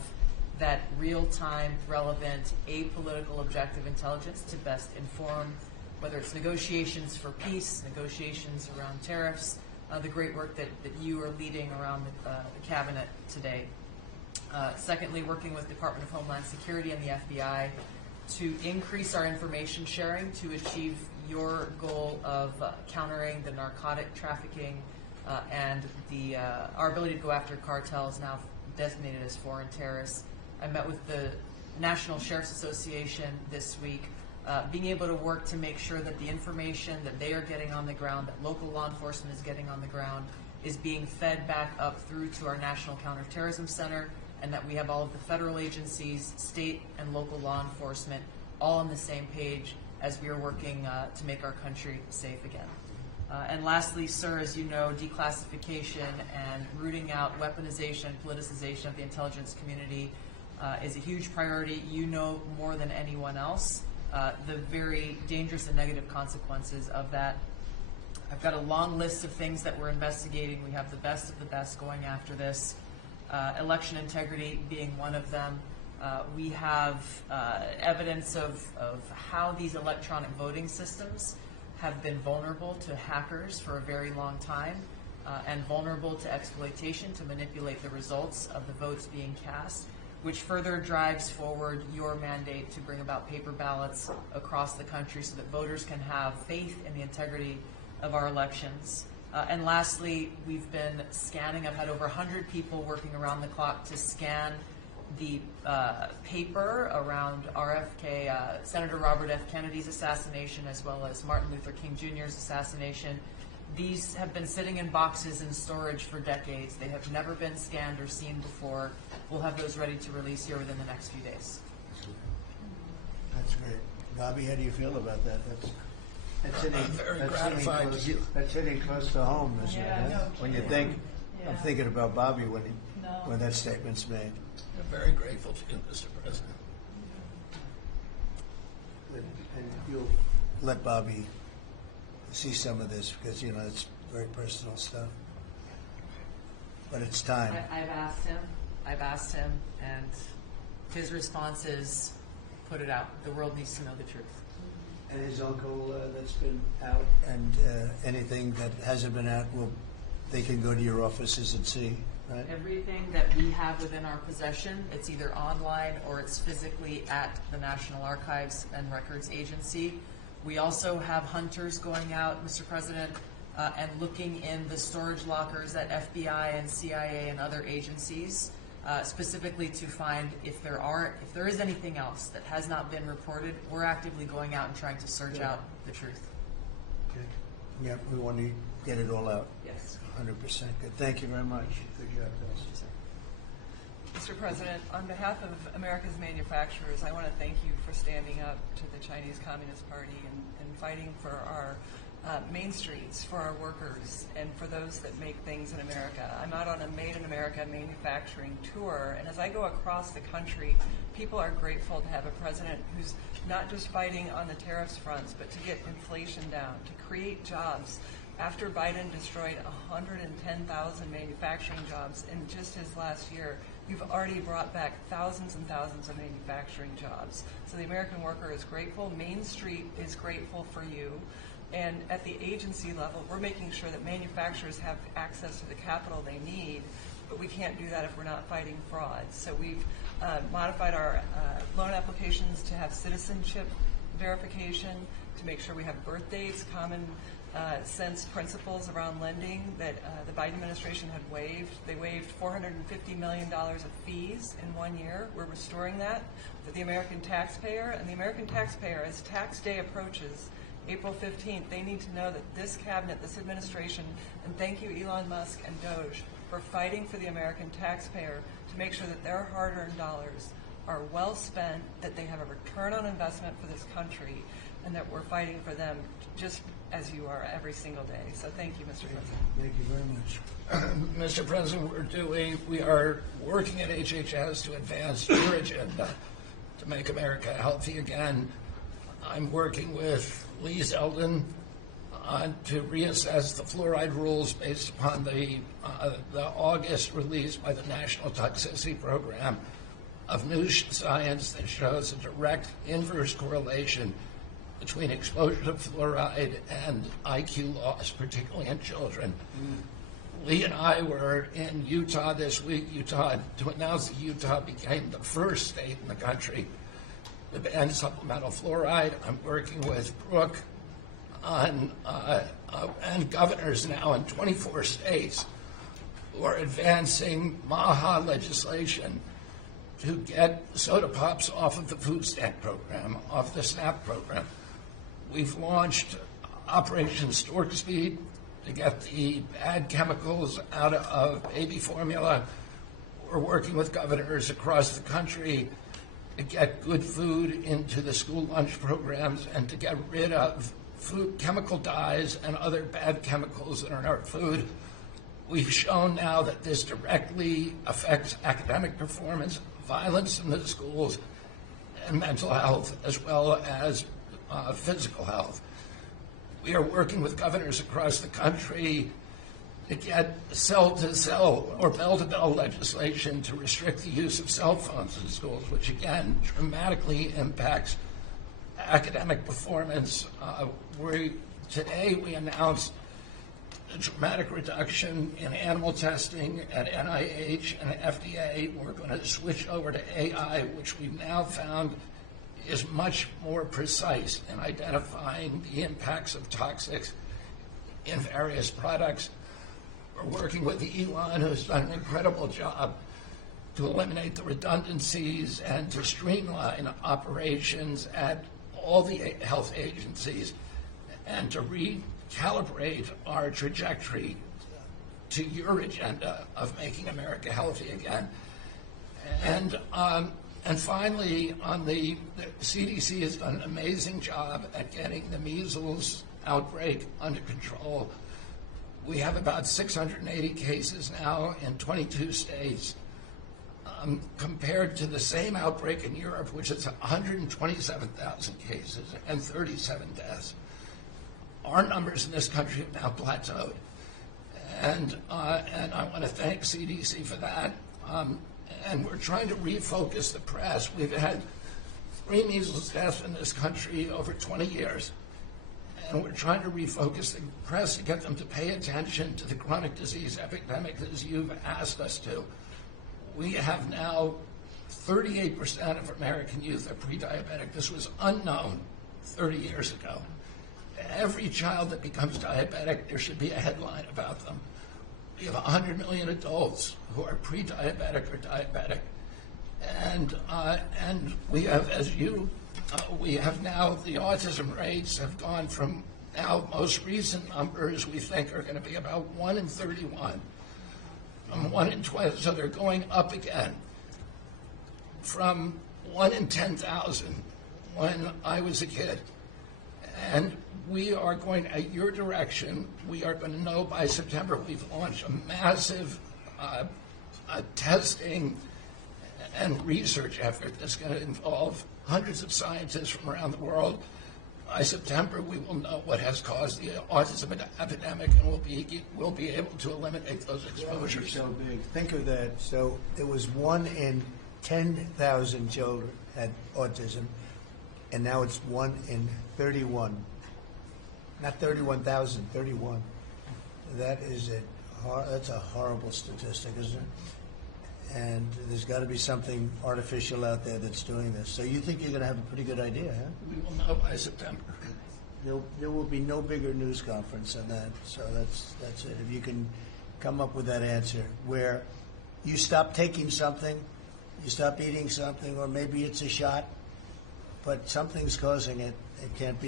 that real-time, relevant, apolitical, objective intelligence to best inform whether it's negotiations for peace, negotiations around tariffs, the great work that you are leading around the cabinet today. Secondly, working with Department of Homeland Security and the FBI to increase our information sharing to achieve your goal of countering the narcotic trafficking and our ability to go after cartels now designated as foreign terrorists. I met with the National Sheriff's Association this week, being able to work to make sure that the information that they are getting on the ground, that local law enforcement is getting on the ground, is being fed back up through to our National Counterterrorism Center, and that we have all of the federal agencies, state and local law enforcement, all on the same page as we are working to make our country safe again. And lastly, sir, as you know, declassification and rooting out weaponization, politicization of the intelligence community is a huge priority. You know more than anyone else the very dangerous and negative consequences of that. I've got a long list of things that we're investigating. We have the best of the best going after this. Election integrity being one of them. We have evidence of how these electronic voting systems have been vulnerable to hackers for a very long time and vulnerable to exploitation to manipulate the results of the votes being cast, which further drives forward your mandate to bring about paper ballots across the country so that voters can have faith in the integrity of our elections. And lastly, we've been scanning. I've had over 100 people working around the clock to scan the paper around RFK, Senator Robert F. Kennedy's assassination, as well as Martin Luther King Jr.'s assassination. These have been sitting in boxes in storage for decades. They have never been scanned or seen before. We'll have those ready to release here within the next few days. That's great. Bobby, how do you feel about that? That's hitting close to home, isn't it? Yeah, Huh? no When you kidding. think, I'm Yeah. thinking about Bobby when No. when that statement's made. I'm very grateful to you, Mr. President. And you'll let Bobby see some of this because, it's very personal stuff. But it's time. I've asked him, and his response is, put it out. The world needs to know the truth. And his uncle that's been out, and anything that hasn't been out, they can go to your offices and see, right? Everything that we have within our possession, it's either online or it's physically at the National Archives and Records Agency. We also have hunters going out, Mr. President, and looking in the storage lockers at FBI and CIA and other agencies, specifically to find if there is anything else that has not been reported. We're actively going out and trying to search out the truth. Okay. Yeah, we want to get it all out. Yes. 100%. Good. Thank you very much. Good job, guys. Mr. President, on behalf of America's manufacturers, I want to thank you for standing up to the Chinese Communist Party and fighting for our main streets, for our workers, and for those that make things in America. I'm out on a Made in America manufacturing tour, and as I go across the country, people are grateful to have a president who's not just fighting on the tariffs fronts, but to get inflation down, to create jobs. After Biden destroyed 110,000 manufacturing jobs in just his last year, you've already brought back thousands and thousands of manufacturing jobs. So the American worker is grateful. Main Street is grateful for you. And at the agency level, we're making sure that manufacturers have access to the capital they need, but we can't do that if we're not fighting fraud. So we've modified our loan applications to have citizenship verification, to make sure we have birth dates, common sense principles around lending that the Biden administration had waived. They waived $450 million of fees in 1 year. We're restoring that for the American taxpayer. And the American taxpayer, as tax day approaches, April 15th, they need to know that this cabinet, this administration, and thank you Elon Musk and Doge for fighting for the American taxpayer to make sure that their hard-earned dollars are well spent, that they have a return on investment for this country, and that we're fighting for them just as you are every single day. So thank you, Mr. President. Thank you very much. Mr. President, we are working at HHS to advance your agenda to make America healthy again. I'm working with Lee Zeldin to reassess the fluoride rules based upon the August release by the National Toxicity Program of new science that shows a direct inverse correlation between exposure to fluoride and IQ loss, particularly in children. Lee and I were in Utah this week, to announce that Utah became the first state in the country to ban supplemental fluoride. I'm working with Brooke on and governors now in 24 states who are advancing MAHA legislation to get soda pops off of the food stamp program, off the SNAP program. We've launched Operation Stork Speed to get the bad chemicals out of baby formula. We're working with governors across the country to get good food into the school lunch programs and to get rid of food chemical dyes and other bad chemicals that are in our food. We've shown now that this directly affects academic performance, violence in the schools, and mental health, as well as physical health. We are working with governors across the country to get cell-to-cell or bell-to-bell legislation to restrict the use of cell phones in schools, which again dramatically impacts academic performance. Today we announced a dramatic reduction in animal testing at NIH and FDA. We're going to switch over to AI, which we've now found is much more precise in identifying the impacts of toxics in various products. We're working with Elon, who's done an incredible job to eliminate the redundancies and to streamline operations at all the health agencies and to recalibrate our trajectory to your agenda of making America healthy again. And finally, the CDC has done an amazing job at getting the measles outbreak under control. We have about 680 cases now in 22 states, compared to the same outbreak in Europe, which is 127,000 cases and 37 deaths. Our numbers in this country have now plateaued. And I want to thank CDC for that. And we're trying to refocus the press. We've had 3 measles deaths in this country over 20 years. And we're trying to refocus the press to get them to pay attention to the chronic disease epidemic as you've asked us to. We have now 38% of American youth are pre-diabetic. This was unknown 30 years ago. Every child that becomes diabetic, there should be a headline about them. We have 100 million adults who are pre-diabetic or diabetic. And we have, we have now, the autism rates have gone from now most recent numbers we think are going to be about 1 in 31, 1 in 12, so they're going up again from 1 in 10,000 when I was a kid. And we are going, at your direction, we are going to know by September. We've launched a massive testing and research effort that's going to involve hundreds of scientists from around the world. By September, we will know what has caused the autism epidemic, and we'll be able to eliminate those exposures. So big. Think of that. So it was 1 in 10,000 children had autism, and now it's 1 in 31. Not 31,000, 31. That's a horrible statistic, isn't it? And there's got to be something artificial out there that's doing this. So you think you're going to have a pretty good idea, huh? We will know by September. There will be no bigger news conference than that. So that's it. If you can come up with that answer where you stop taking something, you stop eating something, or maybe it's a shot, but something's causing it. It can't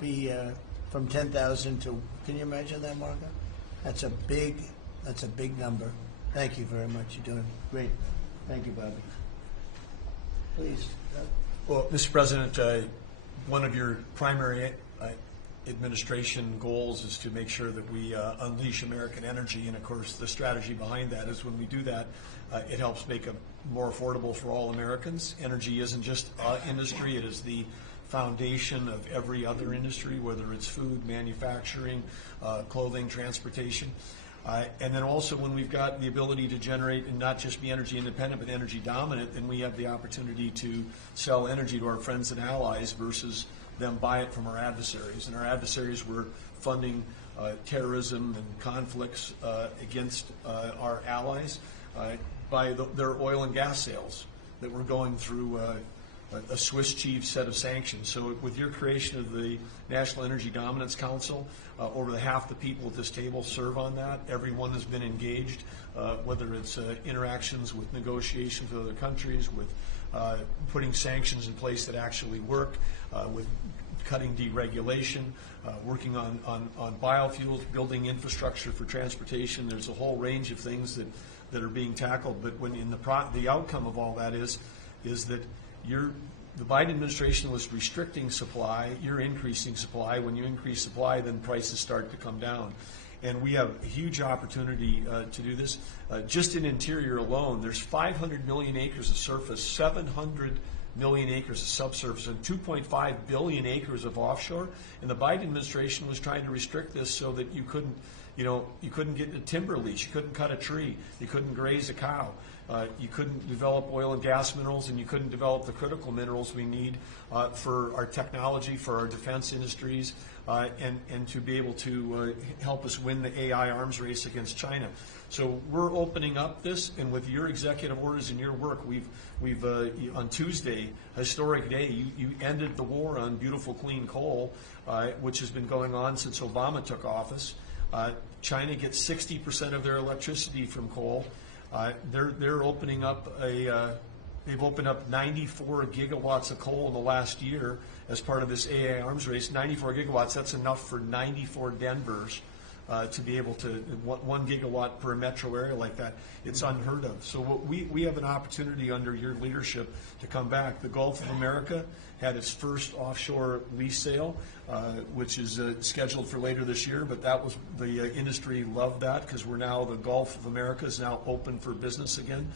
be from 10,000 to. Can you imagine that, Marco? That's a big number. Thank you very much. You're doing great. Thank you, Bobby. Please. Well, Mr. President, one of your primary administration goals is to make sure that we unleash American energy, and of course the strategy behind that is when we do that, it helps make it more affordable for all Americans. Energy isn't just industry, it is the foundation of every other industry, whether it's food, manufacturing, clothing, transportation. And then also when we've got the ability to generate and not just be energy independent but energy dominant, then we have the opportunity to sell energy to our friends and allies versus them buy it from our adversaries. And our adversaries were funding terrorism and conflicts against our allies by their oil and gas sales that were going through a Swiss cheese set of sanctions. So with your creation of the National Energy Dominance Council, over half the people at this table serve on that. Everyone has been engaged, whether it's interactions with negotiations with other countries, with putting sanctions in place that actually work, with cutting deregulation, working on biofuels, building infrastructure for transportation. There's a whole range of things that are being tackled. But when in the outcome of all that is that the Biden administration was restricting supply, you're increasing supply. When you increase supply, then prices start to come down. And we have a huge opportunity to do this. Just in interior alone, there's 500 million acres of surface, 700 million acres of subsurface, and 2.5 billion acres of offshore. And the Biden administration was trying to restrict this so that you couldn't You know, you couldn't get a timber lease, you couldn't cut a tree, you couldn't graze a cow, you couldn't develop oil and gas minerals, and you couldn't develop the critical minerals we need for our technology, for our defense industries, and to be able to help us win the AI arms race against China. So we're opening up this, and with your executive orders and your work, we've on Tuesday, historic day, you ended the war on beautiful clean coal, which has been going on since Obama took office. China gets 60% of their electricity from coal. They're opening up they've opened up 94 gigawatts of coal in the last year as part of this AI arms race. 94 gigawatts, that's enough for 94 Denvers to be able to, 1 gigawatt per metro area like that. It's unheard of. So we have an opportunity under your leadership to come back. The Gulf of America had its first offshore lease sale, which is scheduled for later this year, but that was, the industry loved that because we're now, the Gulf of America is now open for business again.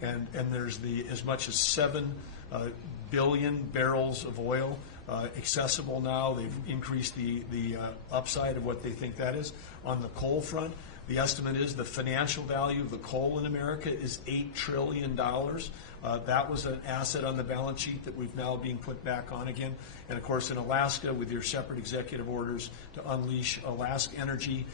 And there's as much as 7 billion barrels of oil accessible now. They've increased the upside of what they think that is. On the coal front, the estimate is the financial value of the coal in America is $8 trillion. That was an asset on the balance sheet that we've now being put back on again. And of course in Alaska, with your separate executive orders to unleash Alaska energy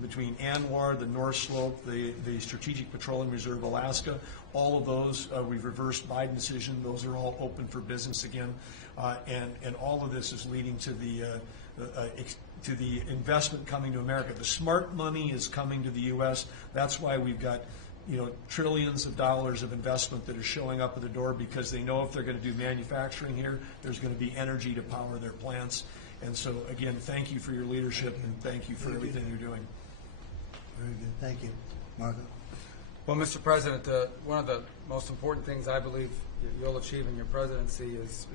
between ANWR, the North Slope, the Strategic Petroleum Reserve Alaska, all of those, we've reversed Biden decision. Those are all open for business again. And all of this is leading to the investment coming to America. The smart money is coming to the U.S. That's why we've got, trillions of dollars of investment that are showing up at the door, because they know if they're going to do manufacturing here, there's going to be energy to power their plants. And so, again, thank you for your leadership, and thank you for everything you're doing. Very good. Thank you. Marco? Well, Mr. President, one of the most important things I believe you'll achieve in your presidency is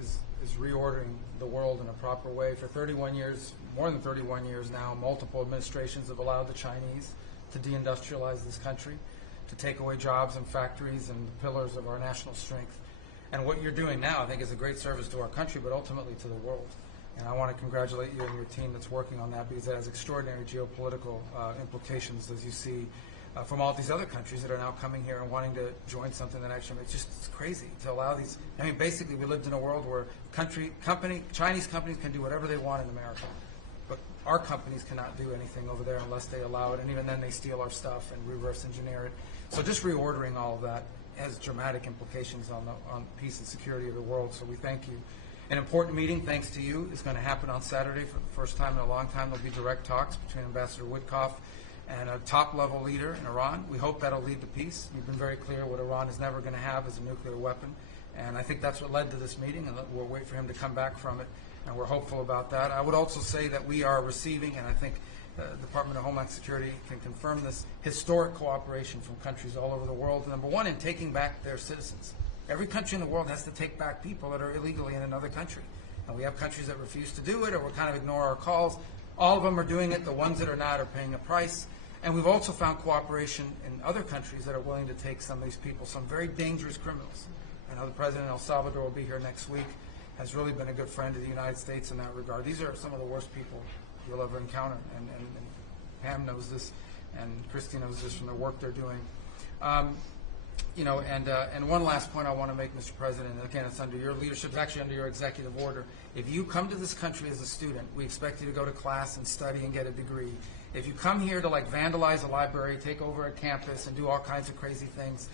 reordering the world in a proper way. For 31 years, more than 31 years now, multiple administrations have allowed the Chinese to deindustrialize this country, to take away jobs and factories and the pillars of our national strength. And what you're doing now, I think, is a great service to our country, but ultimately to the world. And I want to congratulate you and your team that's working on that, because it has extraordinary geopolitical implications, as you see, from all these other countries that are now coming here and wanting to join something that actually makes it's crazy to allow these. I mean, basically, we lived in a world where Chinese companies can do whatever they want in America, but our companies cannot do anything over there unless they allow it, and even then they steal our stuff and reverse engineer it. So just reordering all of that has dramatic implications on peace and security of the world, so we thank you. An important meeting, thanks to you, is going to happen on Saturday for the first time in a long time. There'll be direct talks between Ambassador Woodcock and a top-level leader in Iran. We hope that'll lead to peace. You've been very clear what Iran is never going to have is a nuclear weapon, and I think that's what led to this meeting, and we'll wait for him to come back from it, and we're hopeful about that. I would also say that we are receiving, and I think the Department of Homeland Security can confirm this, historic cooperation from countries all over the world. Number one, in taking back their citizens. Every country in the world has to take back people that are illegally in another country. And we have countries that refuse to do it or will kind of ignore our calls. All of them are doing it. The ones that are not are paying a price. And we've also found cooperation in other countries that are willing to take some of these people, some very dangerous criminals. I know the President of El Salvador will be here next week, has really been a good friend of the United States in that regard. These are some of the worst people you'll ever encounter. And Pam knows this, and Christy knows this from the work they're doing. And one last point I want to make, Mr. President, and again, it's under your leadership, it's actually under your executive order. If you come to this country as a student, we expect you to go to class and study and get a degree. If you come here to vandalize a library, take over a campus, and do all kinds of crazy things,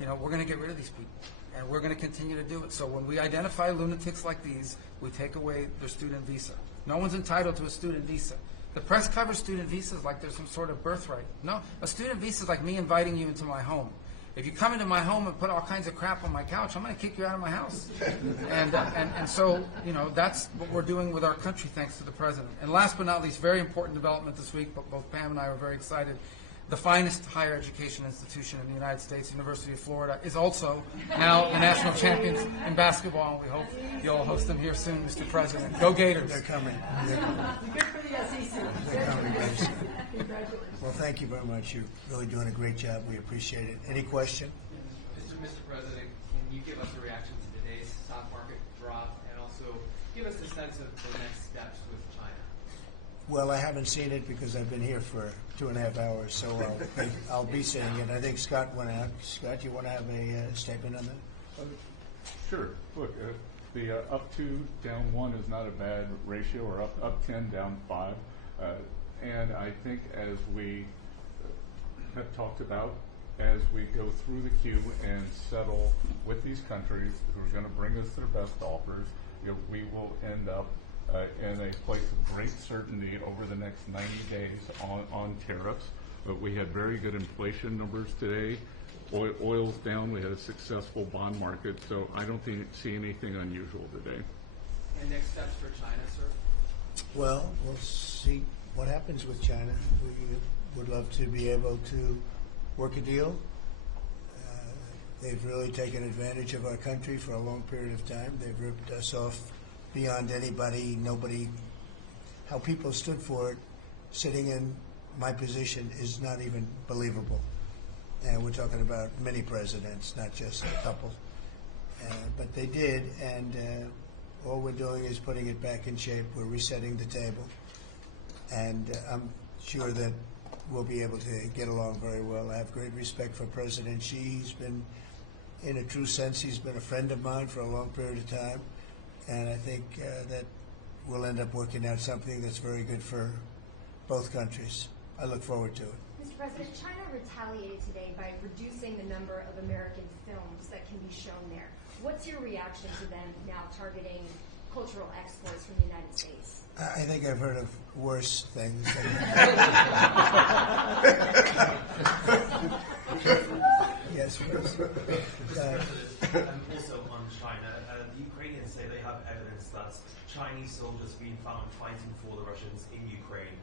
we're going to get rid of these people, and we're going to continue to do it. So when we identify lunatics like these, we take away their student visa. No one's entitled to a student visa. The press covers student visas like there's some sort of birthright. No, a student visa is like me inviting you into my home. If you come into my home and put all kinds of crap on my couch, I'm going to kick you out of my house. And so, that's what we're doing with our country, thanks to the President. And last but not least, very important development this week, but both Pam and I are very excited. The finest higher education institution in the United States, University of Florida, is also now the national champions in basketball, and we hope you'll host them here soon, Mr. President. Go Gators. They're coming. Good for the SEC. They're coming, guys. Congratulations. Well, thank you very much. You're really doing a great job. We appreciate it. Any question? Mr. President, can you give us a reaction to today's stock market drop, and also give us a sense of the next steps with China? Well, I haven't seen it because I've been here for 2.5 hours, so I'll be seeing it. I think Scott went out. Scott, you want to have a statement on that? Sure. Look, the up 2, down 1 is not a bad ratio, or up 10, down 5. And I think as we have talked about, as we go through the queue and settle with these countries who are going to bring us their best offers, we will end up in a place of great certainty over the next 90 days on tariffs. But we had very good inflation numbers today. Oil's down. We had a successful bond market, so I don't see anything unusual today. And next steps for China, sir? Well, we'll see what happens with China. We would love to be able to work a deal. They've really taken advantage of our country for a long period of time. They've ripped us off beyond anybody, nobody. How people stood for it, sitting in my position, is not even believable. And we're talking about many presidents, not just a couple. But they did, and all we're doing is putting it back in shape. We're resetting the table. And I'm sure that we'll be able to get along very well. I have great respect for President Xi. He's been, in a true sense, he's been a friend of mine for a long period of time. And I think that we'll end up working out something that's very good for both countries. I look forward to it. Mr. President, China retaliated today by reducing the number of American films that can be shown there. What's your reaction to them now targeting cultural exports from the United States? I think I've heard of worse things. Yes, please. Also on China, the Ukrainians say they have evidence that Chinese soldiers have been found fighting for the Russians in Ukraine.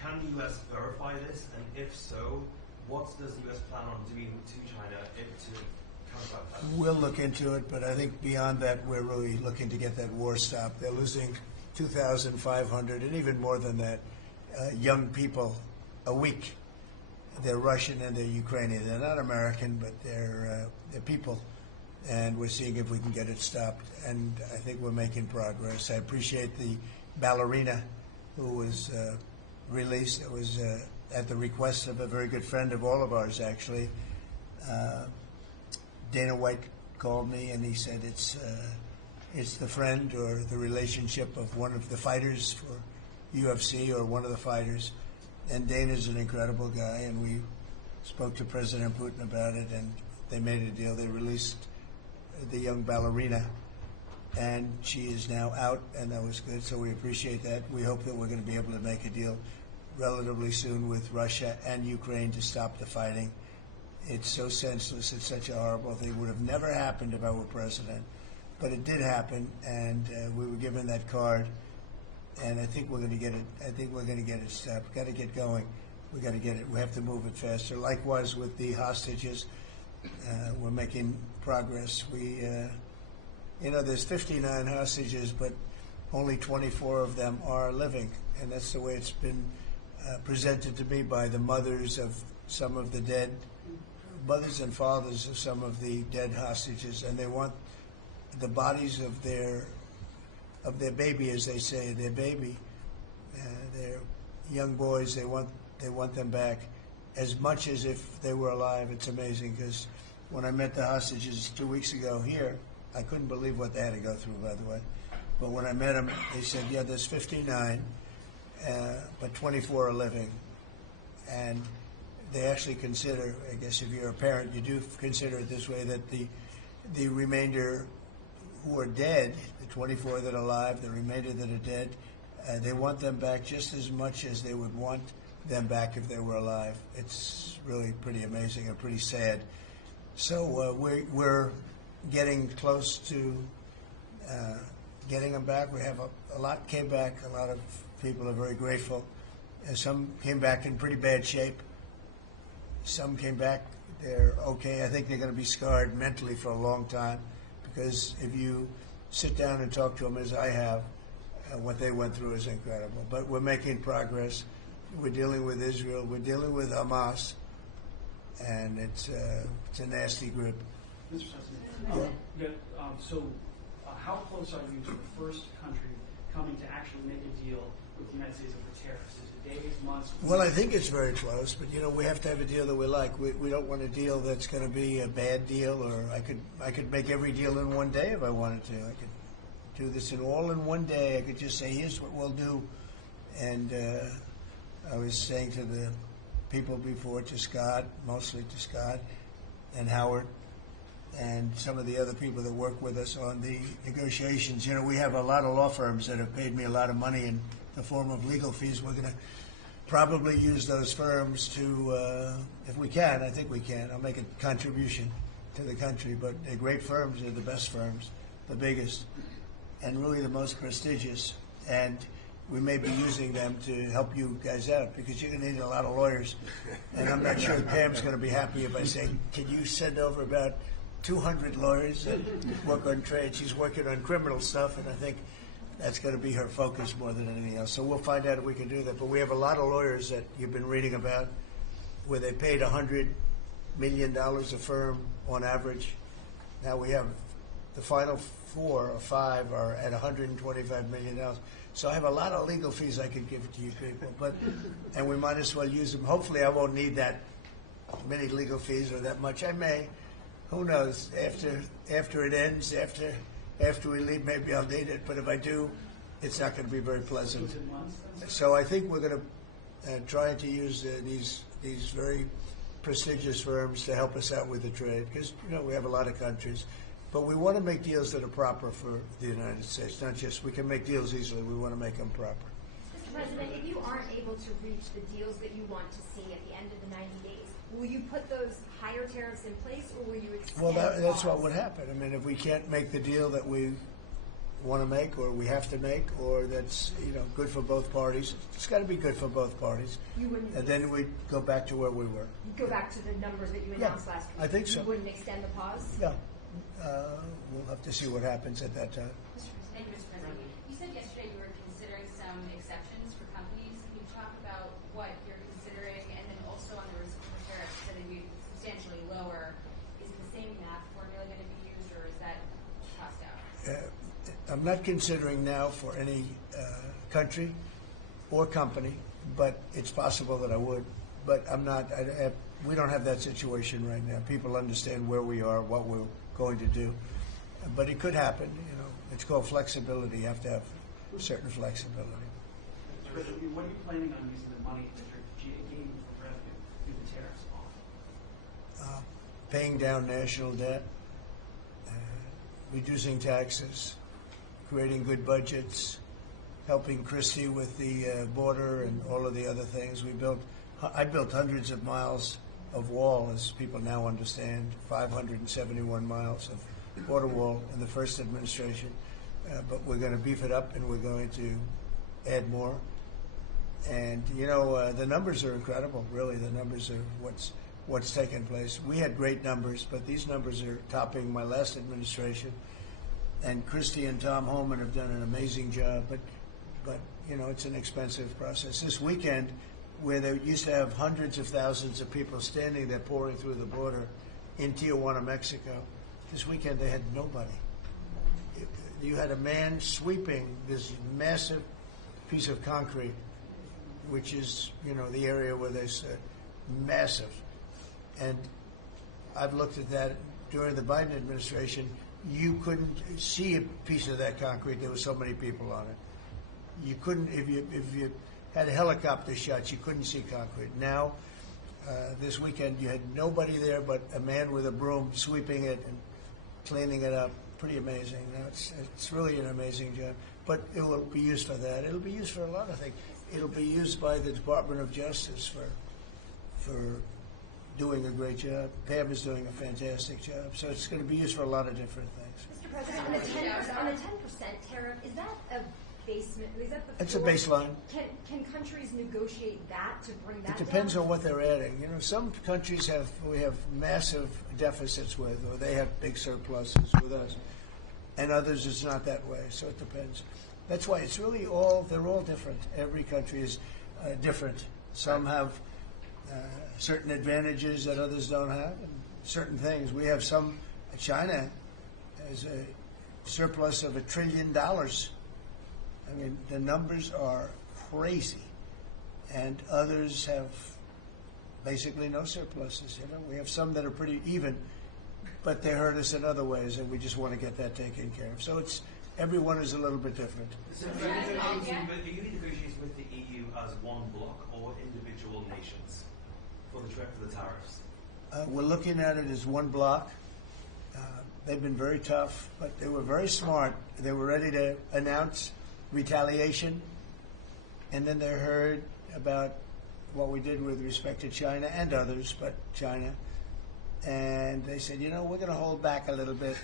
Can the U.S. verify this? And if so, what does the U.S. plan on doing to China to counteract that? We'll look into it, but I think beyond that, we're really looking to get that war stopped. They're losing 2,500 and even more than that young people a week. They're Russian and they're Ukrainian. They're not American, but they're people. And we're seeing if we can get it stopped. And I think we're making progress. I appreciate the ballerina who was released. It was at the request of a very good friend of all of ours, actually. Dana White called me and he said it's the friend or the relationship of one of the fighters for UFC or one of the fighters. And Dana's an incredible guy, and we spoke to President Putin about it, and they made a deal. They released the young ballerina, and she is now out, and that was good, so we appreciate that. We hope that we're going to be able to make a deal relatively soon with Russia and Ukraine to stop the fighting. It's so senseless. It's such a horrible thing. It would have never happened if I were president, but it did happen, and we were given that card. And I think we're going to get it. I think we're going to get it stopped. We've got to get going. We got to get it. We have to move it faster. Likewise with the hostages, we're making progress. We, there's 59 hostages, but only 24 of them are living, and that's the way it's been presented to me by the mothers of some of the dead, mothers and fathers of some of the dead hostages, and they want the bodies of their baby, as they say, their baby, their young boys. They want them back as much as if they were alive. It's amazing because when I met the hostages 2 weeks ago here, I couldn't believe what they had to go through, by the way. But when I met them, they said, yeah, there's 59, but 24 are living. And they actually consider, I guess if you're a parent, you do consider it this way, that the remainder who are dead, the 24 that are alive, the remainder that are dead, they want them back just as much as they would want them back if they were alive. It's really pretty amazing and pretty sad. So we're getting close to getting them back. We have a lot came back. A lot of people are very grateful. Some came back in pretty bad shape. Some came back, they're okay. I think they're going to be scarred mentally for a long time. Because if you sit down and talk to them, as I have, what they went through is incredible. But we're making progress. We're dealing with Israel. We're dealing with Hamas, and it's a nasty group. Mr. President, how close are you to the first country coming to actually make a deal with the United States over tariffs? Is it days, months? Well, I think it's very close, but we have to have a deal that we like. We don't want a deal that's going to be a bad deal, or I could make every deal in one day if I wanted to. I could do this all in one day. I could just say, here's what we'll do. And I was saying to the people before, to Scott, mostly to Scott and Howard, and some of the other people that work with us on the negotiations. We have a lot of law firms that have paid me a lot of money in the form of legal fees. We're going to probably use those firms to, if we can, I think we can. I'll make a contribution to the country, but they're great firms. They're the best firms, the biggest, and really the most prestigious. And we may be using them to help you guys out, because you're going to need a lot of lawyers. And I'm not sure Pam's going to be happy if I say, can you send over about 200 lawyers that work on trade? She's working on criminal stuff, and I think that's going to be her focus more than anything else. So we'll find out if we can do that. But we have a lot of lawyers that you've been reading about where they paid $100 million a firm on average. Now we have the final 4 or 5 are at $125 million. So I have a lot of legal fees I could give to you people, and we might as well use them. Hopefully I won't need that many legal fees or that much. I may. Who knows? After it ends, after we leave, maybe I'll need it. But if I do, it's not going to be very pleasant. So I think we're going to try to use these very prestigious firms to help us out with the trade, because we have a lot of countries. But we want to make deals that are proper for the United States, not just we can make deals easily. We want to make them proper. Mr. President, if you aren't able to reach the deals that you want to see at the end of the 90 days, will you put those higher tariffs in place, or will you extend? Well, that's what would happen. I mean, if we can't make the deal that we want to make, or we have to make, or that's good for both parties, it's got to be good for both parties. You wouldn't. And then we go back to where we were. You'd go back to the numbers that you announced last week. I think so. You wouldn't extend the pause. Yeah. We'll have to see what happens at that time. Thank you, Mr. President. You said yesterday you were considering some exceptions for companies. Can you talk about what you're considering, and then also on the reciprocal tariffs that would be substantially lower? Is the same math formula going to be used, or is that tossed out? I'm not considering now for any country or company, but it's possible that I would. But I'm not. We don't have that situation right now. People understand where we are, what we're going to do. But it could happen. It's called flexibility. You have to have certain flexibility. What are you planning on using the money that you're gaining from revenue through the tariffs on? Paying down national debt, reducing taxes, creating good budgets, helping Christie with the border and all of the other things. I built hundreds of miles of wall, as people now understand, 571 miles of border wall in the first administration. But we're going to beef it up, and we're going to add more. And the numbers are incredible. Really, the numbers are what's taken place. We had great numbers, but these numbers are topping my last administration. And Christie and Tom Homan have done an amazing job. But it's an expensive process. This weekend, where they used to have hundreds of thousands of people standing there pouring through the border in Tijuana, Mexico, this weekend they had nobody. You had a man sweeping this massive piece of concrete, which is, the area where they said massive. And I've looked at that during the Biden administration. You couldn't see a piece of that concrete. There were so many people on it. You couldn't, if you had helicopter shots, you couldn't see concrete. Now, this weekend, you had nobody there but a man with a broom sweeping it and cleaning it up. Pretty amazing. It's really an amazing job. But it will be used for that. It'll be used for a lot of things. It'll be used by the Department of Justice for doing a great job. Pam is doing a fantastic job. So it's going to be used for a lot of different things. Mr. President, on the 10% tariff, is that a basement? Is that the It's a floor? baseline. Can countries negotiate that to bring that It depends down? on what they're adding. Some countries we have massive deficits with, or they have big surpluses with us, and others it's not that way. So it depends. That's why it's really they're all different. Every country is different. Some have certain advantages that others don't have, and certain things. We have some. China has a surplus of $1 trillion. I mean, the numbers are crazy. And others have basically no surpluses. We have some that are pretty even, but they hurt us in other ways, and we just want to get that taken care of. So everyone is a little bit different. So are you negotiating with the EU as one bloc or individual nations for the tariffs? We're looking at it as one bloc. They've been very tough, but they were very smart. They were ready to announce retaliation, and then they heard about what we did with respect to China and others, but China, and they said, we're going to hold back a little bit.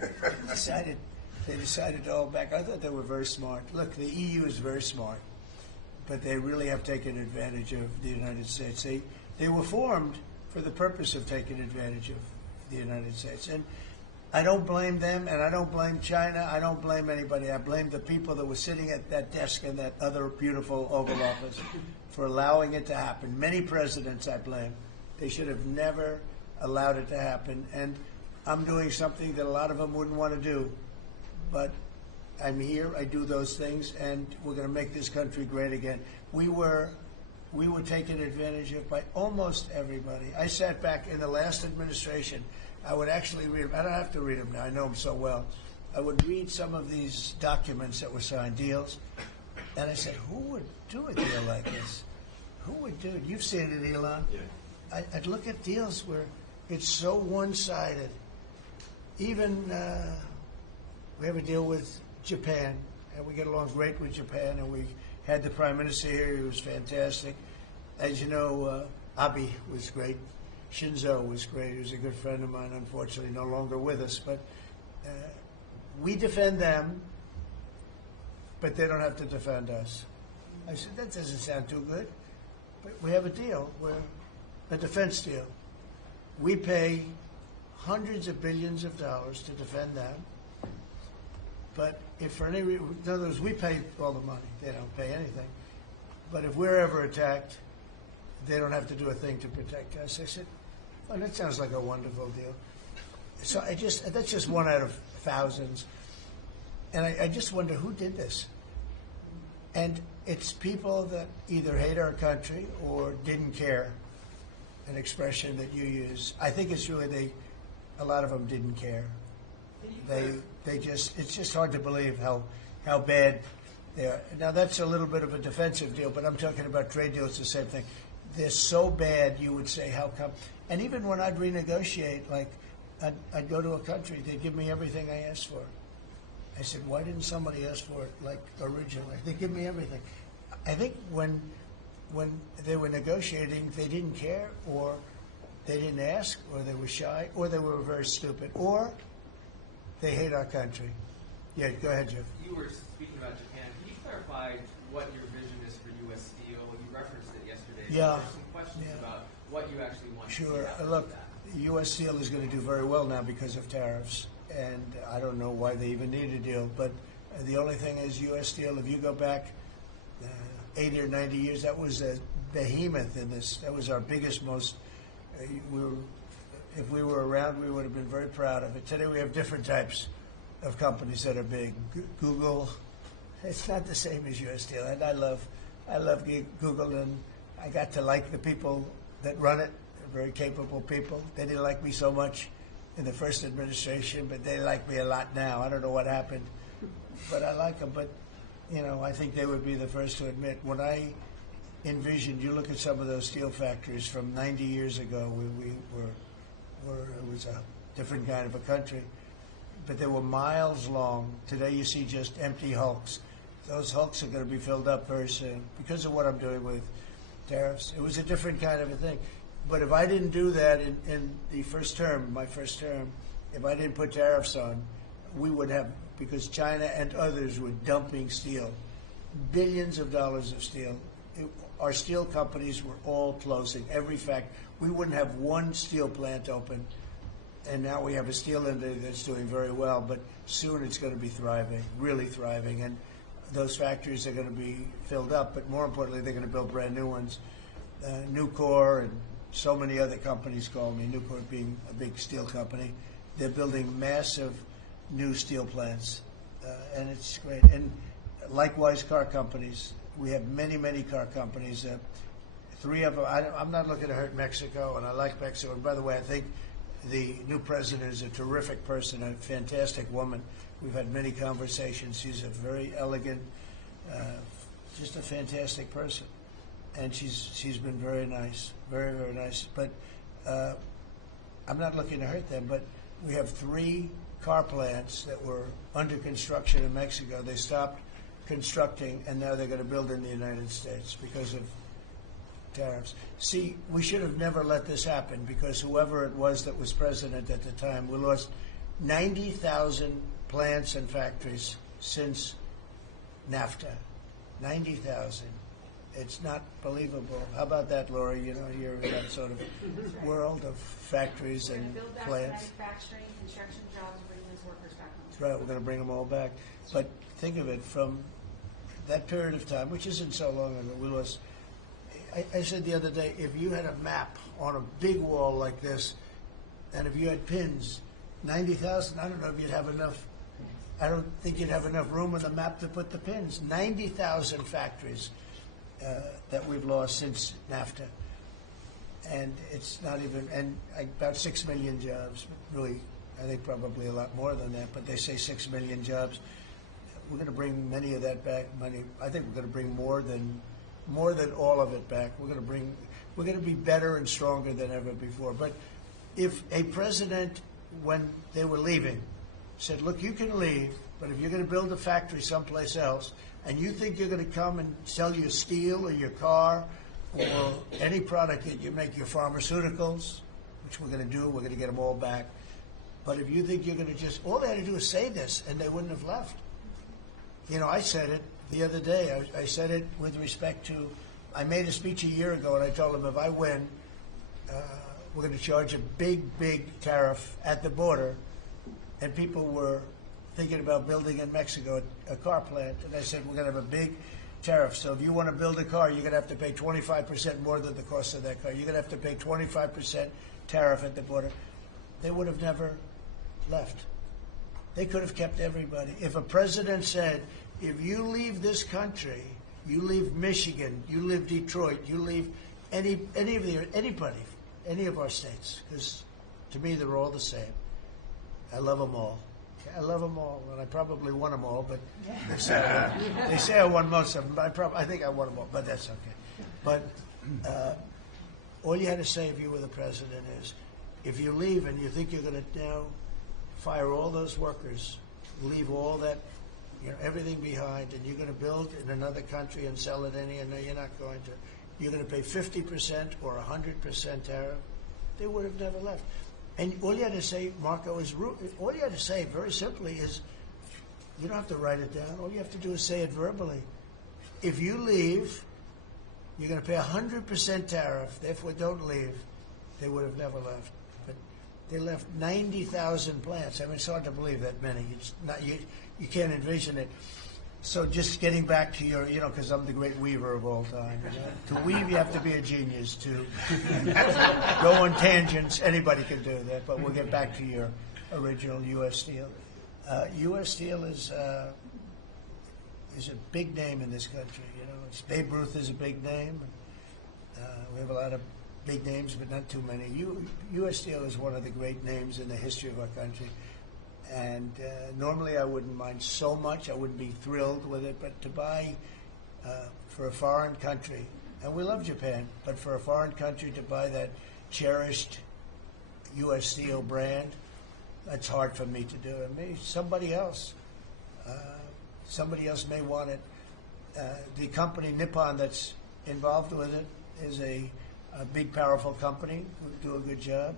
They decided to hold back. I thought they were very smart. Look, the EU is very smart, but they really have taken advantage of the United States. They were formed for the purpose of taking advantage of the United States. And I don't blame them, and I don't blame China. I don't blame anybody. I blame the people that were sitting at that desk in that other beautiful Oval Office for allowing it to happen. Many presidents I blame. They should have never allowed it to happen. And I'm doing something that a lot of them wouldn't want to do. But I'm here, I do those things, and we're going to make this country great again. We were taken advantage of by almost everybody. I sat back in the last administration. I would actually read them. I don't have to read them now. I know them so well. I would read some of these documents that were signed, deals, and I said, who would do a deal like this? Who would do it? You've seen it, Elon. Yeah. I'd look at deals where it's so one-sided. Even we have a deal with Japan, and we get along great with Japan, and we had the Prime Minister here. He was fantastic. As you know, Abe was great. Shinzo was great. He was a good friend of mine, unfortunately no longer with us. But we defend them, but they don't have to defend us. I said, that doesn't sound too good. But we have a deal, a defense deal. We pay hundreds of billions of dollars to defend them. But if for any reason, in other words, we pay all the money. They don't pay anything. But if we're ever attacked, they don't have to do a thing to protect us. I said, oh, that sounds like a wonderful deal. So that's just one out of thousands. And I just wonder who did this. And it's people that either hate our country or didn't care, an expression that you use. I think it's really a lot of them didn't care. It's just hard to believe how bad they are. Now, that's a little bit of a defensive deal, but I'm talking about trade deals, the same thing. They're so bad, you would say, how come? And even when I'd renegotiate, like, I'd go to a country, they'd give me everything I asked for. I said, why didn't somebody ask for it, like, originally? They give me everything. I think when they were negotiating, they didn't care, or they didn't ask, or they were shy, or they were very stupid, or they hate our country. Yeah, go ahead, Jeff. You were speaking about Japan. Can you clarify what your vision is for U.S. Steel? You referenced it yesterday. Yeah. There are some questions about what you actually want to see Sure. happen Look, with that. U.S. Steel is going to do very well now because of tariffs, and I don't know why they even need a deal. But the only thing is, U.S. Steel, if you go back 80 or 90 years, that was a behemoth in this. That was our biggest, most. If we were around, we would have been very proud of it. Today we have different types of companies that are big. Google, it's not the same as U.S. Steel, and I love Google, and I got to like the people that run it. They're very capable people. They didn't like me so much in the first administration, but they like me a lot now. I don't know what happened, but I like them. But I think they would be the first to admit when I envisioned. You look at some of those steel factories from 90 years ago. It was a different kind of a country, but they were miles long. Today you see just empty hulks. Those hulks are going to be filled up very soon because of what I'm doing with tariffs. It was a different kind of a thing. But if I didn't do that in the first term, my first term, if I didn't put tariffs on, we would have, because China and others were dumping steel, billions of dollars of steel. Our steel companies were all closing. Every fact, we wouldn't have one steel plant open. And now we have a steel industry that's doing very well, but soon it's going to be thriving, really thriving. And those factories are going to be filled up, but more importantly, they're going to build brand new ones. Nucor and so many other companies call me, Nucor being a big steel company. They're building massive new steel plants, and it's great. And likewise, car companies. we have many, many car companies. Three of them, I'm not looking to hurt Mexico, and I like Mexico. And by the way, I think the new president is a terrific person, a fantastic woman. We've had many conversations. She's a very elegant, just a fantastic person. And she's been very nice, very, very nice. But I'm not looking to hurt them, but we have 3 car plants that were under construction in Mexico. They stopped constructing, and now they're going to build in the United States because of tariffs. See, we should have never let this happen, because whoever it was that was president at the time, we lost 90,000 plants and factories since NAFTA. 90,000. It's not believable. How about that, Laura? You know, you're in that sort of world of factories We're going and to build back plants. manufacturing, construction jobs, and bring those workers back home. That's right. We're going to bring them all back. But think of it, from that period of time, which isn't so long ago, we lost. I said the other day, if you had a map on a big wall like this, and if you had pins, 90,000, I don't know if you'd have enough. I don't think you'd have enough room on the map to put the pins. 90,000 factories that we've lost since NAFTA. And it's not even, and about 6 million jobs. Really, I think probably a lot more than that, but they say 6 million jobs. We're going to bring many of that back. I think we're going to bring more than all of it back. We're going to be better and stronger than ever before. But if a president, when they were leaving, said, look, you can leave, but if you're going to build a factory someplace else, and you think you're going to come and sell your steel or your car or any product that you make, your pharmaceuticals, which we're going to do, we're going to get them all back. But if you think you're going to just, all they had to do is say this, and they wouldn't have left. You know, I said it the other day. I said it with respect to, I made a speech a year ago, and I told them if I win, we're going to charge a big, big tariff at the border. And people were thinking about building in Mexico a car plant. And I said, we're going to have a big tariff. So if you want to build a car, you're going to have to pay 25% more than the cost of that car. You're going to have to pay 25% tariff at the border. They would have never left. They could have kept everybody. If a president said, if you leave this country, you leave Michigan, you leave Detroit, you leave anybody, any of our states, because to me they're all the same. I love them all. I love them all, and I probably won them all, but they say I won most of them, but I think I won them all, but that's okay. But all you had to say if you were the president is, if you leave and you think you're going to now fire all those workers, leave all that, everything behind, and you're going to build in another country and sell it any, and no, you're not going to. You're going to pay 50% or 100% tariff. They would have never left. And all you had to say, Marco, all you had to say very simply is, you don't have to write it down. All you have to do is say it verbally. If you leave, you're going to pay 100% tariff. Therefore, don't leave. They would have never left. But they left 90,000 plants. I mean, it's hard to believe that many. It's not, you can't envision it. So just getting back to your, because I'm the great weaver of all time. To weave, you have to be a genius. To go on tangents, anybody can do that. But we'll get back to your original U.S. Steel. U.S. Steel is a big name in this country. Babe Ruth is a big name. We have a lot of big names, but not too many. U.S. Steel is one of the great names in the history of our country. And normally I wouldn't mind so much. I wouldn't be thrilled with it. But to buy for a foreign country, and we love Japan, but for a foreign country to buy that cherished U.S. Steel brand, that's hard for me to do. And maybe somebody else may want it. The company Nippon that's involved with it is a big, powerful company who do a good job.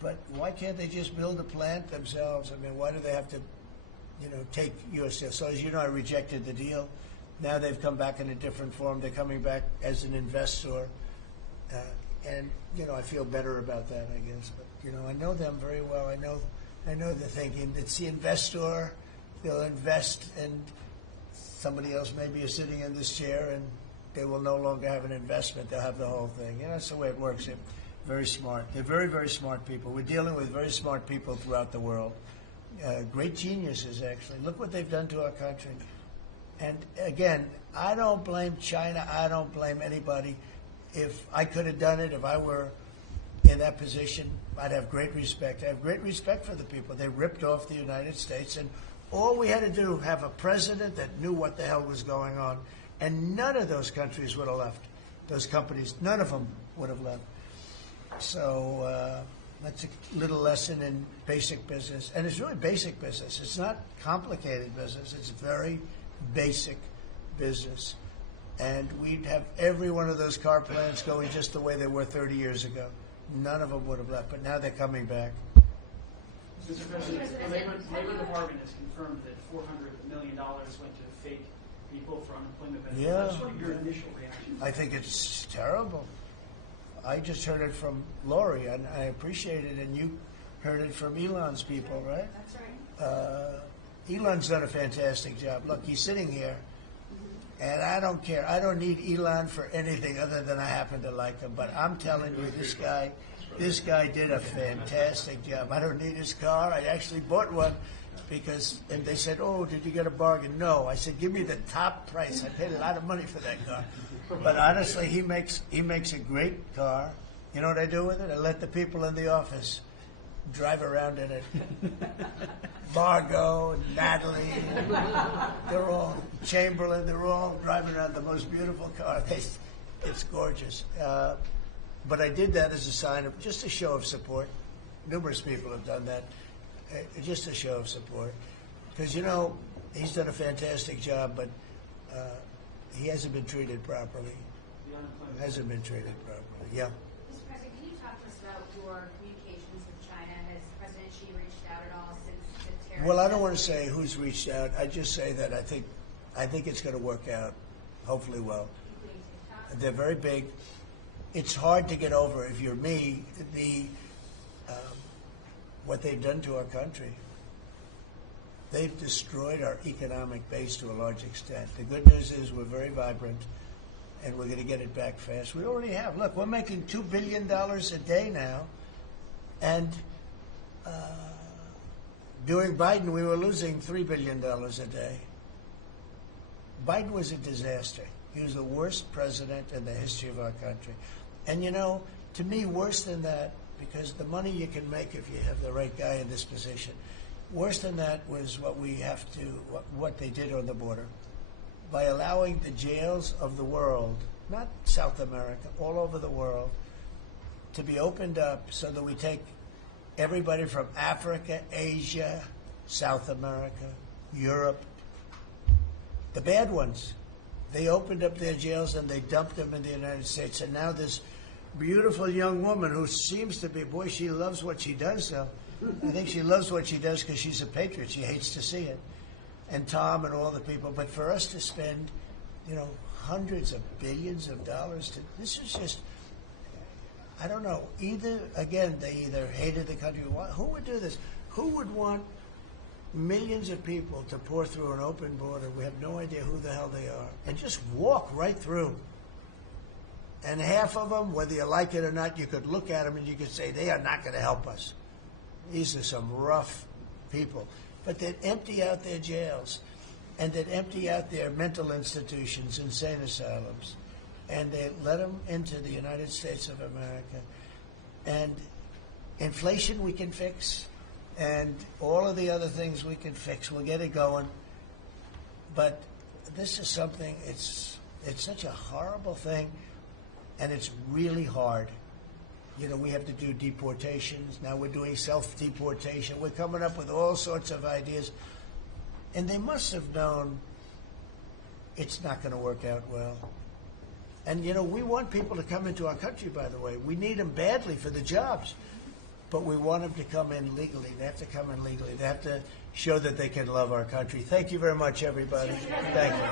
But why can't they just build a plant themselves? I mean, why do they have to, take U.S. Steel? So as you know, I rejected the deal. Now they've come back in a different form. They're coming back as an investor. And, I feel better about that, I guess. But, I know them very well. I know they're thinking it's the investor. They'll invest, and somebody else maybe is sitting in this chair, and they will no longer have an investment. They'll have the whole thing. That's the way it works. Very smart. They're very, very smart people. We're dealing with very smart people throughout the world. Great geniuses, actually. Look what they've done to our country. And again, I don't blame China. I don't blame anybody. If I could have done it, if I were in that position, I'd have great respect. I have great respect for the people. They ripped off the United States, and all we had to do, have a president that knew what the hell was going on, and none of those countries would have left. Those companies, none of them would have left. So that's a little lesson in basic business. And it's really basic business. It's not complicated business. It's very basic business. And we'd have every one of those car plants going just the way they were 30 years ago. None of them would have left, but now they're coming back. Mr. President, the Labor Department has confirmed that $400 million went to fake people for unemployment benefits. Yeah. What's sort of your initial reaction? I think it's terrible. I just heard it from Lori, and I appreciate it, and you heard it from Elon's people, right? That's right. Elon's done a fantastic job. Look, he's sitting here, and I don't care. I don't need Elon for anything other than I happen to like him. But I'm telling you, this guy did a fantastic job. I don't need his car. I actually bought one because, and they said, "Oh, did you get a bargain?" No, I said, "Give me the top price." I paid a lot of money for that car. But honestly, he makes a great car. You know what I do with it? I let the people in the office drive around in it. Margot and Natalie, they're all, Chamberlain, they're all driving around the most beautiful car. It's gorgeous. But I did that as a sign of, just a show of support. Numerous people have done that. Just a show of support. Because, you know, he's done a fantastic job, but he hasn't been treated properly. Hasn't been treated properly. Yeah. Mr. President, can you talk to us about your communications with China? Has President Xi reached out at all since the tariffs? Well, I don't want to say who's reached out. I just say that I think it's going to work out, hopefully well. They're very big. It's hard to get over, if you're me, what they've done to our country. They've destroyed our economic base to a large extent. The good news is we're very vibrant, and we're going to get it back fast. We already have. Look, we're making $2 billion a day now, and during Biden, we were losing $3 billion a day. Biden was a disaster. He was the worst president in the history of our country. And, you know, to me, worse than that, because the money you can make if you have the right guy in this position, worse than that was what they did on the border. By allowing the jails of the world, not South America, all over the world, to be opened up so that we take everybody from Africa, Asia, South America, Europe, the bad ones. They opened up their jails and they dumped them in the United States. And now this beautiful young woman who seems to be, boy, she loves what she does, though. I think she loves what she does because she's a patriot. She hates to see it. And Tom and all the people. But for us to spend, you know, hundreds of billions of dollars, this is just, I don't know. They either hated the country. Who would do this? Who would want millions of people to pour through an open border? We have no idea who the hell they are. And just walk right through. And half of them, whether you like it or not, you could look at them and you could say, they are not going to help us. These are some rough people. But they'd empty out their jails, and they'd empty out their mental institutions, insane asylums, and they'd let them into the United States of America. And inflation we can fix, and all of the other things we can fix. We'll get it going. But this is something, it's such a horrible thing, and it's really hard. You know, we have to do deportations. Now we're doing self-deportation. We're coming up with all sorts of ideas. And they must have known it's not going to work out well. And, you know, we want people to come into our country, by the way. We need them badly for the jobs. But we want them to come in legally. They have to come in legally. They have to show that they can love our country. Thank you very much, everybody. Thank you.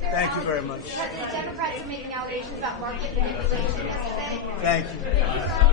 Thank you very much. The Democrats are making allegations about market manipulation yesterday. Thank you.